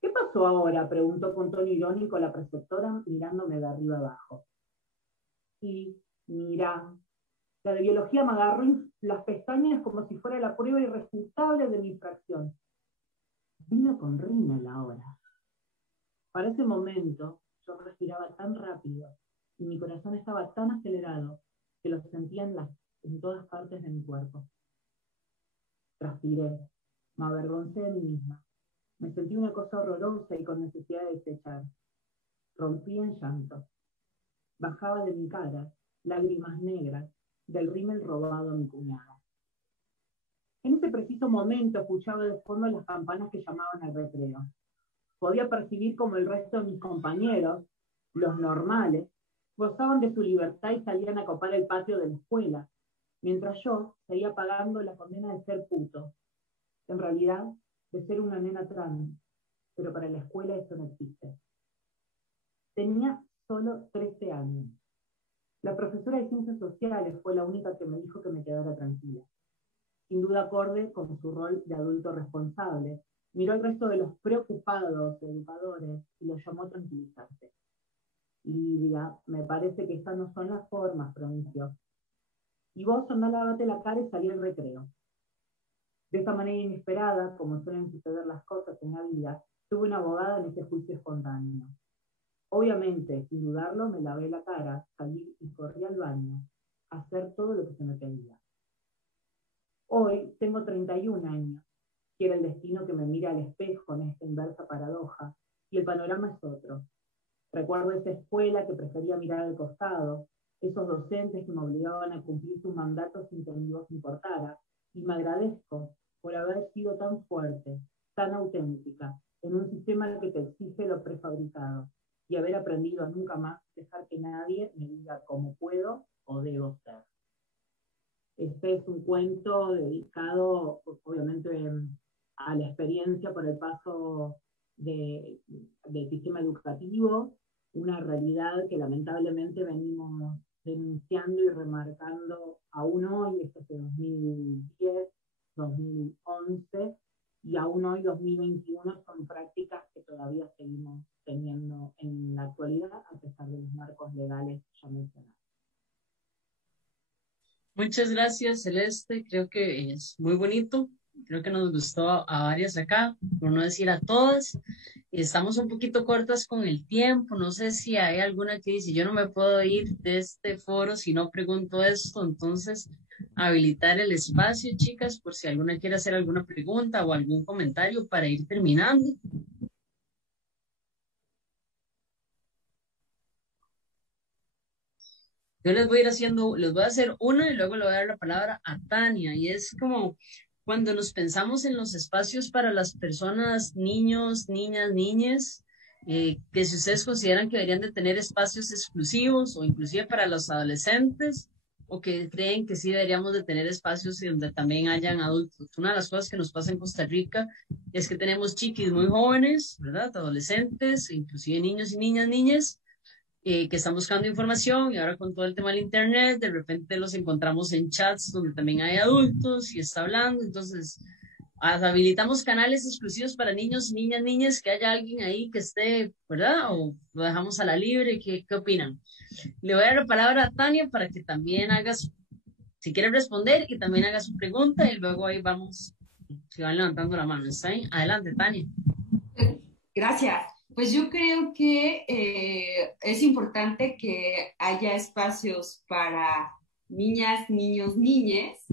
¿Qué pasó ahora?, preguntó con tono irónico la preceptora mirándome de arriba abajo. Y, mira, la de biología me agarró las pestañas como si fuera la prueba irrefutable de mi infracción. Vino con rímel ahora. Para ese momento, yo respiraba tan rápido y mi corazón estaba tan acelerado que lo sentía en todas partes de mi cuerpo. Transpiré, me avergoncé de mí misma. Me sentí una cosa horrorosa y con necesidad de desechar. Rompí en llanto. Bajaba de mi cara lágrimas negras del rímel robado a mi cuñada. En ese preciso momento escuchaba de fondo las campanas que llamaban al recreo. Podía percibir como el resto de mis compañeros, los normales, gozaban de su libertad y salían a copar el patio de la escuela, mientras yo seguía pagando la condena de ser puto. En realidad, de ser una nena trans, pero para la escuela eso no existe. Tenía solo 13 años. La profesora de Ciencias Sociales fue la única que me dijo que me quedara tranquila. Sin duda acorde con su rol de adulto responsable, miró al resto de los preocupados educadores y los llamó a tranquilizarse. Lidia, me parece que estas no son las formas, pronunció. Y vos andá, lávate la cara y salí al recreo. De esta manera inesperada, como suelen suceder las cosas en la vida, tuve una abogada en ese juicio espontáneo. Obviamente, sin dudarlo, me lavé la cara, salí y corrí al baño, a hacer todo lo que se me pedía. Hoy tengo 31 años, quiere el destino que me mire al espejo en esta inversa paradoja, y el panorama es otro. Recuerdo esa escuela que prefería mirar al costado, esos docentes que me obligaban a cumplir su mandato sin que mi voz importara, y me agradezco por haber sido tan fuerte, tan auténtica, en un sistema que te exige lo prefabricado, y haber aprendido a nunca más dejar que nadie me diga cómo puedo o debo ser. Este es un cuento dedicado, obviamente, a la experiencia por el paso del sistema educativo, una realidad que lamentablemente venimos denunciando y remarcando aún hoy, desde 2010, 2011, y aún hoy, 2021, son prácticas que todavía seguimos teniendo en la actualidad, a pesar de los marcos legales ya mencionados. Muchas gracias, Celeste. Creo que es muy bonito. Creo que nos gustó a varias acá, por no decir a todas. Estamos un poquito cortas con el tiempo. No sé si hay alguna que dice, yo no me puedo ir de este foro si no pregunto esto. Entonces, habilitar el espacio, chicas, por si alguna quiere hacer alguna pregunta o algún comentario para ir terminando. Yo les voy a ir haciendo, les voy a hacer una y luego le voy a dar la palabra a Tania. Y es como cuando nos pensamos en los espacios para las personas, niños, niñas, niñes, que si ustedes consideran que deberían de tener espacios exclusivos o inclusive para los adolescentes, o que creen que sí deberíamos de tener espacios donde también hayan adultos. Una de las cosas que nos pasa en Costa Rica es que tenemos chiquis muy jóvenes, ¿verdad? Adolescentes, inclusive niños y niñas, que están buscando información, y ahora con todo el tema del internet, de repente los encontramos en chats donde también hay adultos y está hablando. Entonces habilitamos canales exclusivos para niños, niñas, que haya alguien ahí que esté, ¿verdad? O lo dejamos a la libre. ¿Qué opinan? Le voy a dar la palabra a Tania para que también hagas, si quiere responder, y también haga su pregunta, y luego ahí vamos, si van levantando la mano. ¿Está bien? Adelante, Tania. Gracias. Pues yo creo que es importante que haya espacios para niñas, niños, niñes,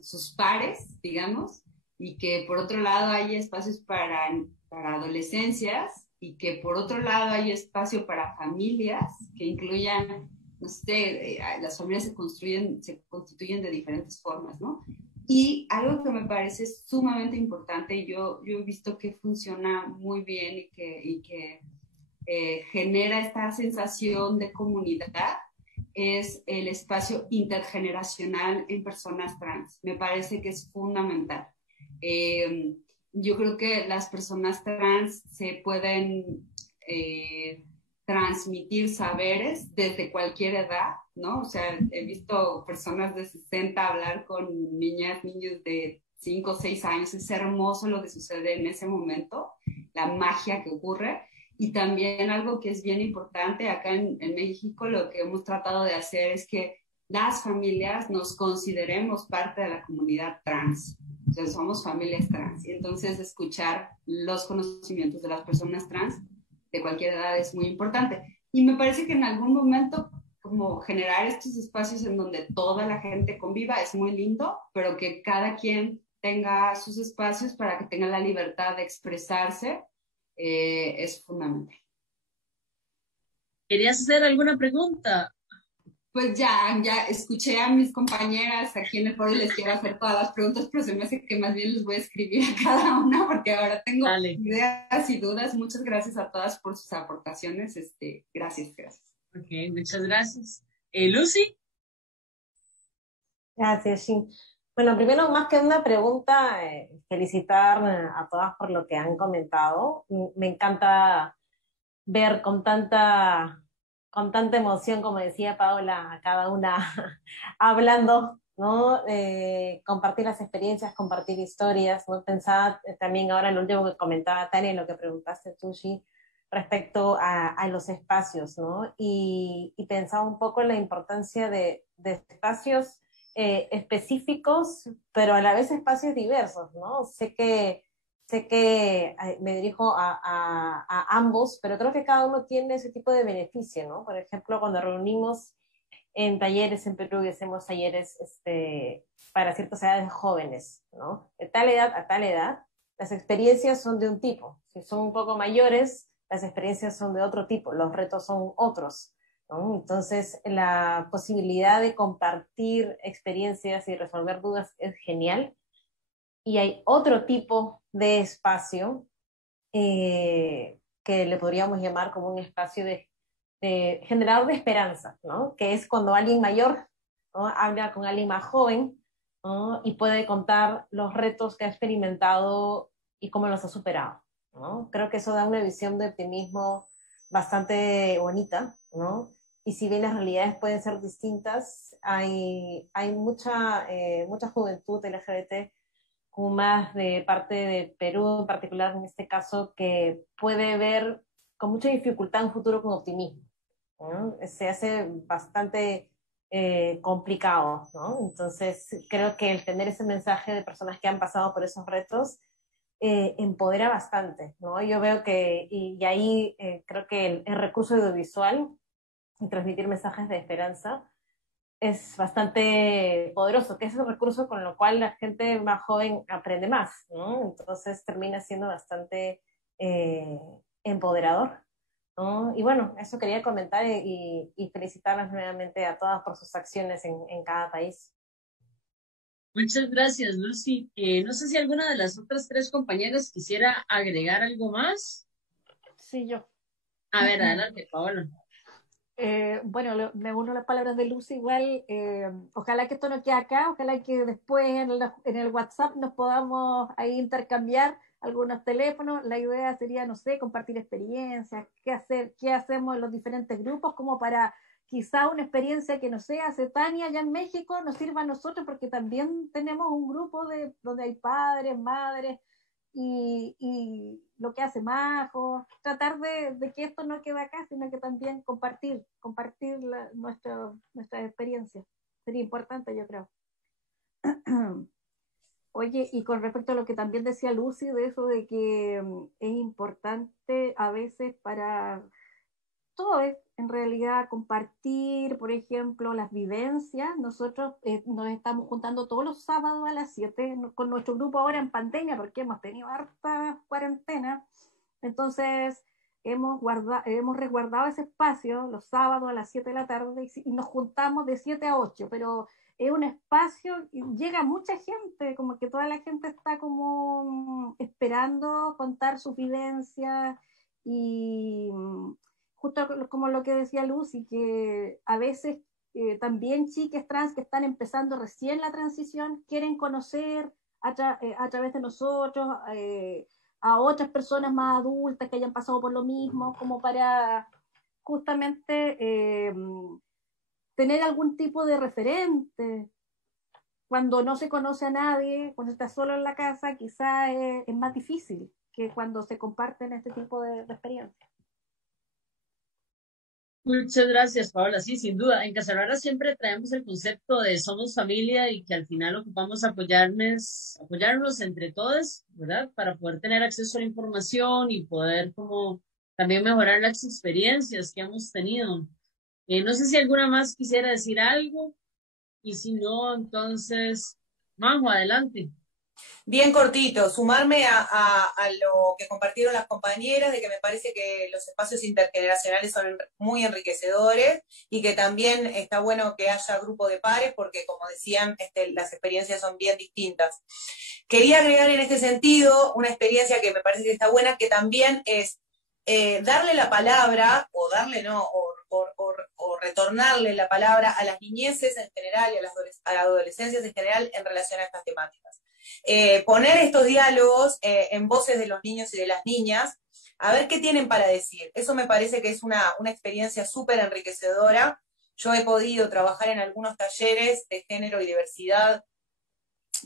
sus pares, digamos, y que por otro lado haya espacios para adolescencias, y que por otro lado haya espacio para familias que incluyan, no sé, las familias se constituyen de diferentes formas, ¿no? Y algo que me parece sumamente importante, yo he visto que funciona muy bien y que genera esta sensación de comunidad, es el espacio intergeneracional en personas trans. Me parece que es fundamental. Yo creo que las personas trans se pueden transmitir saberes desde cualquier edad, ¿no? O sea, he visto personas de 60 hablar con niños de 5 o 6 años. Es hermoso lo que sucede en ese momento, la magia que ocurre. Y también algo que es bien importante acá en México, lo que hemos tratado de hacer es que las familias nos consideremos parte de la comunidad trans. O sea, somos familias trans. Y entonces escuchar los conocimientos de las personas trans de cualquier edad es muy importante. Y me parece que en algún momento como generar estos espacios en donde toda la gente conviva es muy lindo, pero que cada quien tenga sus espacios para que tenga la libertad de expresarse es fundamental. ¿Querías hacer alguna pregunta? Pues ya escuché a mis compañeras aquí en el foro y les quiero hacer todas las preguntas, pero se me hace que más bien les voy a escribir a cada una porque ahora tengo ideas y dudas. Muchas gracias a todas por sus aportaciones. Gracias. Ok, muchas gracias. Lucy. Gracias, Shin. Bueno, primero, más que una pregunta, felicitar a todas por lo que han comentado. Me encanta ver con tanta emoción, como decía Paola, a cada una hablando, ¿no? Compartir las experiencias, compartir historias, ¿no? Pensaba también ahora en lo último que comentaba Tania, en lo que preguntaste tú, Shi, respecto a los espacios, ¿no? Y pensaba un poco en la importancia de espacios específicos, pero a la vez espacios diversos, ¿no? Sé que me dirijo a ambos, pero creo que cada uno tiene ese tipo de beneficio, ¿no? Por ejemplo, cuando reunimos en talleres en Perú y hacemos talleres para ciertas edades jóvenes, ¿no? De tal edad a tal edad, las experiencias son de un tipo. Si son un poco mayores, las experiencias son de otro tipo, los retos son otros, ¿no? Entonces, la posibilidad de compartir experiencias y resolver dudas es genial. Y hay otro tipo de espacio que le podríamos llamar como un espacio de generador de esperanza, ¿no? Que es cuando alguien mayor, ¿no? Habla con alguien más joven, ¿no? Y puede contar los retos que ha experimentado y cómo los ha superado, ¿no? Creo que eso da una visión de optimismo bastante bonita, ¿no? Y si bien las realidades pueden ser distintas, hay mucha juventud LGBT más de parte de Perú en particular, en este caso, que puede ver con mucha dificultad un futuro con optimismo, ¿no? Se hace bastante complicado, ¿no? Entonces, creo que el tener ese mensaje de personas que han pasado por esos retos empodera bastante, ¿no? Yo veo que, y ahí creo que el recurso audiovisual y transmitir mensajes de esperanza es bastante poderoso, que es un recurso con lo cual la gente más joven aprende más, ¿no? Entonces termina siendo bastante empoderador, ¿no? Y bueno, eso quería comentar y felicitarlas nuevamente a todas por sus acciones en cada país. Muchas gracias, Lucy. No sé si alguna de las otras 3 compañeras quisiera agregar algo más. Sí, yo. A ver, adelante, Paola. Bueno, me uno a las palabras de Lucy igual. Ojalá que esto no quede acá, ojalá que después en el WhatsApp nos podamos ahí intercambiar algunos teléfonos. La idea sería, no sé, compartir experiencias, qué hacemos en los diferentes grupos, como para quizá una experiencia que no sé, hace Tania allá en México, nos sirva a nosotros, porque también tenemos un grupo donde hay padres, madres, y lo que hace Majo, tratar de que esto no quede acá, sino que también compartir nuestra experiencia. Sería importante, yo creo. Oye, y con respecto a lo que también decía Lucy, de eso de que es importante a veces para todo es en realidad compartir, por ejemplo, las vivencias. Nosotros nos estamos juntando todos los sábados a las 7 con nuestro grupo ahora en pandemia, porque hemos tenido harta cuarentena. Entonces, hemos resguardado ese espacio los sábados a las 7 de la tarde y nos juntamos de 7 a 8, pero es un espacio y llega mucha gente, como que toda la gente está como esperando contar sus vivencias y justo como lo que decía Lucy, que a veces también chicas trans que están empezando recién la transición quieren conocer a través de nosotros a otras personas más adultas que hayan pasado por lo mismo, como para justamente tener algún tipo de referente. Cuando no se conoce a nadie, cuando estás solo en la casa, quizá es más difícil que cuando se comparten este tipo de experiencias. Muchas gracias, Paola. Sí, sin duda. En Casarara siempre traemos el concepto de somos familia y que al final ocupamos apoyarnos entre todos, ¿verdad? Para poder tener acceso a la información y poder como también mejorar las experiencias que hemos tenido. No sé si alguna más quisiera decir algo y si no, entonces, Majo, adelante. Bien cortito, sumarme a lo que compartieron las compañeras, de que me parece que los espacios intergeneracionales son muy enriquecedores y que también está bueno que haya grupo de pares porque, como decían, las experiencias son bien distintas. Quería agregar en este sentido una experiencia que me parece que está buena, que también es darle la palabra, o darle no, o retornarle la palabra a las niñeces en general y a las adolescencias en general en relación a estas temáticas. Poner estos diálogos en voces de los niños y de las niñas, a ver qué tienen para decir. Eso me parece que es una experiencia súper enriquecedora. Yo he podido trabajar en algunos talleres de género y diversidad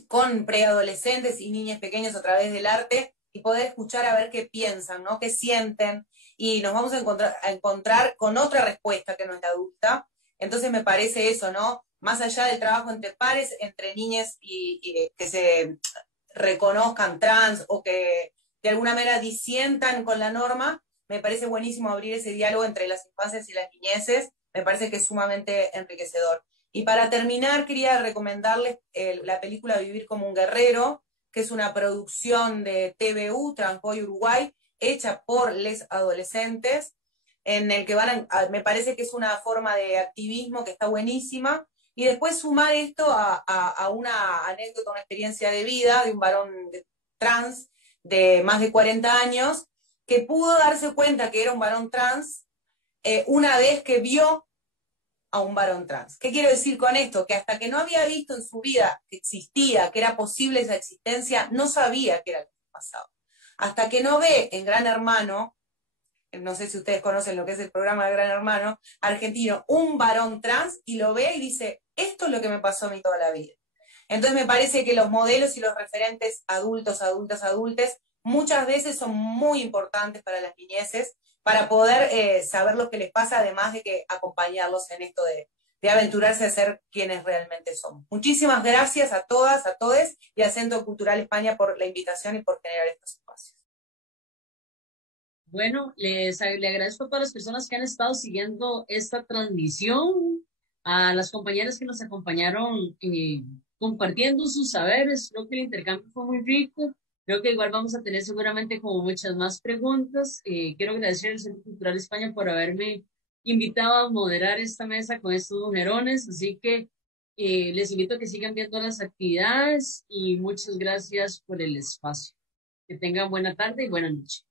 con preadolescentes y niñas pequeñas a través del arte y poder escuchar a ver qué piensan, ¿no? Qué sienten, y nos vamos a encontrar con otra respuesta que no es la adulta. Entonces me parece eso, ¿no? Más allá del trabajo entre pares, entre niñas y que se reconozcan trans o que de alguna manera disientan con la norma, me parece buenísimo abrir ese diálogo entre las infancias y las niñeces, me parece que es sumamente enriquecedor. Y para terminar, quería recomendarles la película Vivir como un guerrero, que es una producción de TVU, Transboy Uruguay, hecha por les adolescentes, en el que me parece que es una forma de activismo que está buenísima, y después sumar esto a una anécdota, una experiencia de vida de un varón trans de más de 40 años, que pudo darse cuenta que era un varón trans una vez que vio a un varón trans. ¿Qué quiero decir con esto? Que hasta que no había visto en su vida que existía, que era posible esa existencia, no sabía qué era lo que pasaba. Hasta que no ve en Gran Hermano, no sé si ustedes conocen lo que es el programa de Gran Hermano argentino, un varón trans, y lo ve y dice, esto es lo que me pasó a mí toda la vida. Entonces me parece que los modelos y los referentes adultos, adultas, adultes, muchas veces son muy importantes para las niñeces, para poder saber lo que les pasa, además de que acompañarlos en esto de aventurarse a ser quienes realmente son. Muchísimas gracias a todas, a todos y al Centro Cultural España por la invitación y por generar estos espacios. Bueno, le agradezco a todas las personas que han estado siguiendo esta transmisión, a las compañeras que nos acompañaron compartiendo sus saberes. Creo que el intercambio fue muy rico. Creo que igual vamos a tener seguramente como muchas más preguntas. Quiero agradecer al Centro Cultural España por haberme invitado a moderar esta mesa con estos mujerones. Así que les invito a que sigan viendo las actividades y muchas gracias por el espacio. Que tengan buena tarde y buena noche.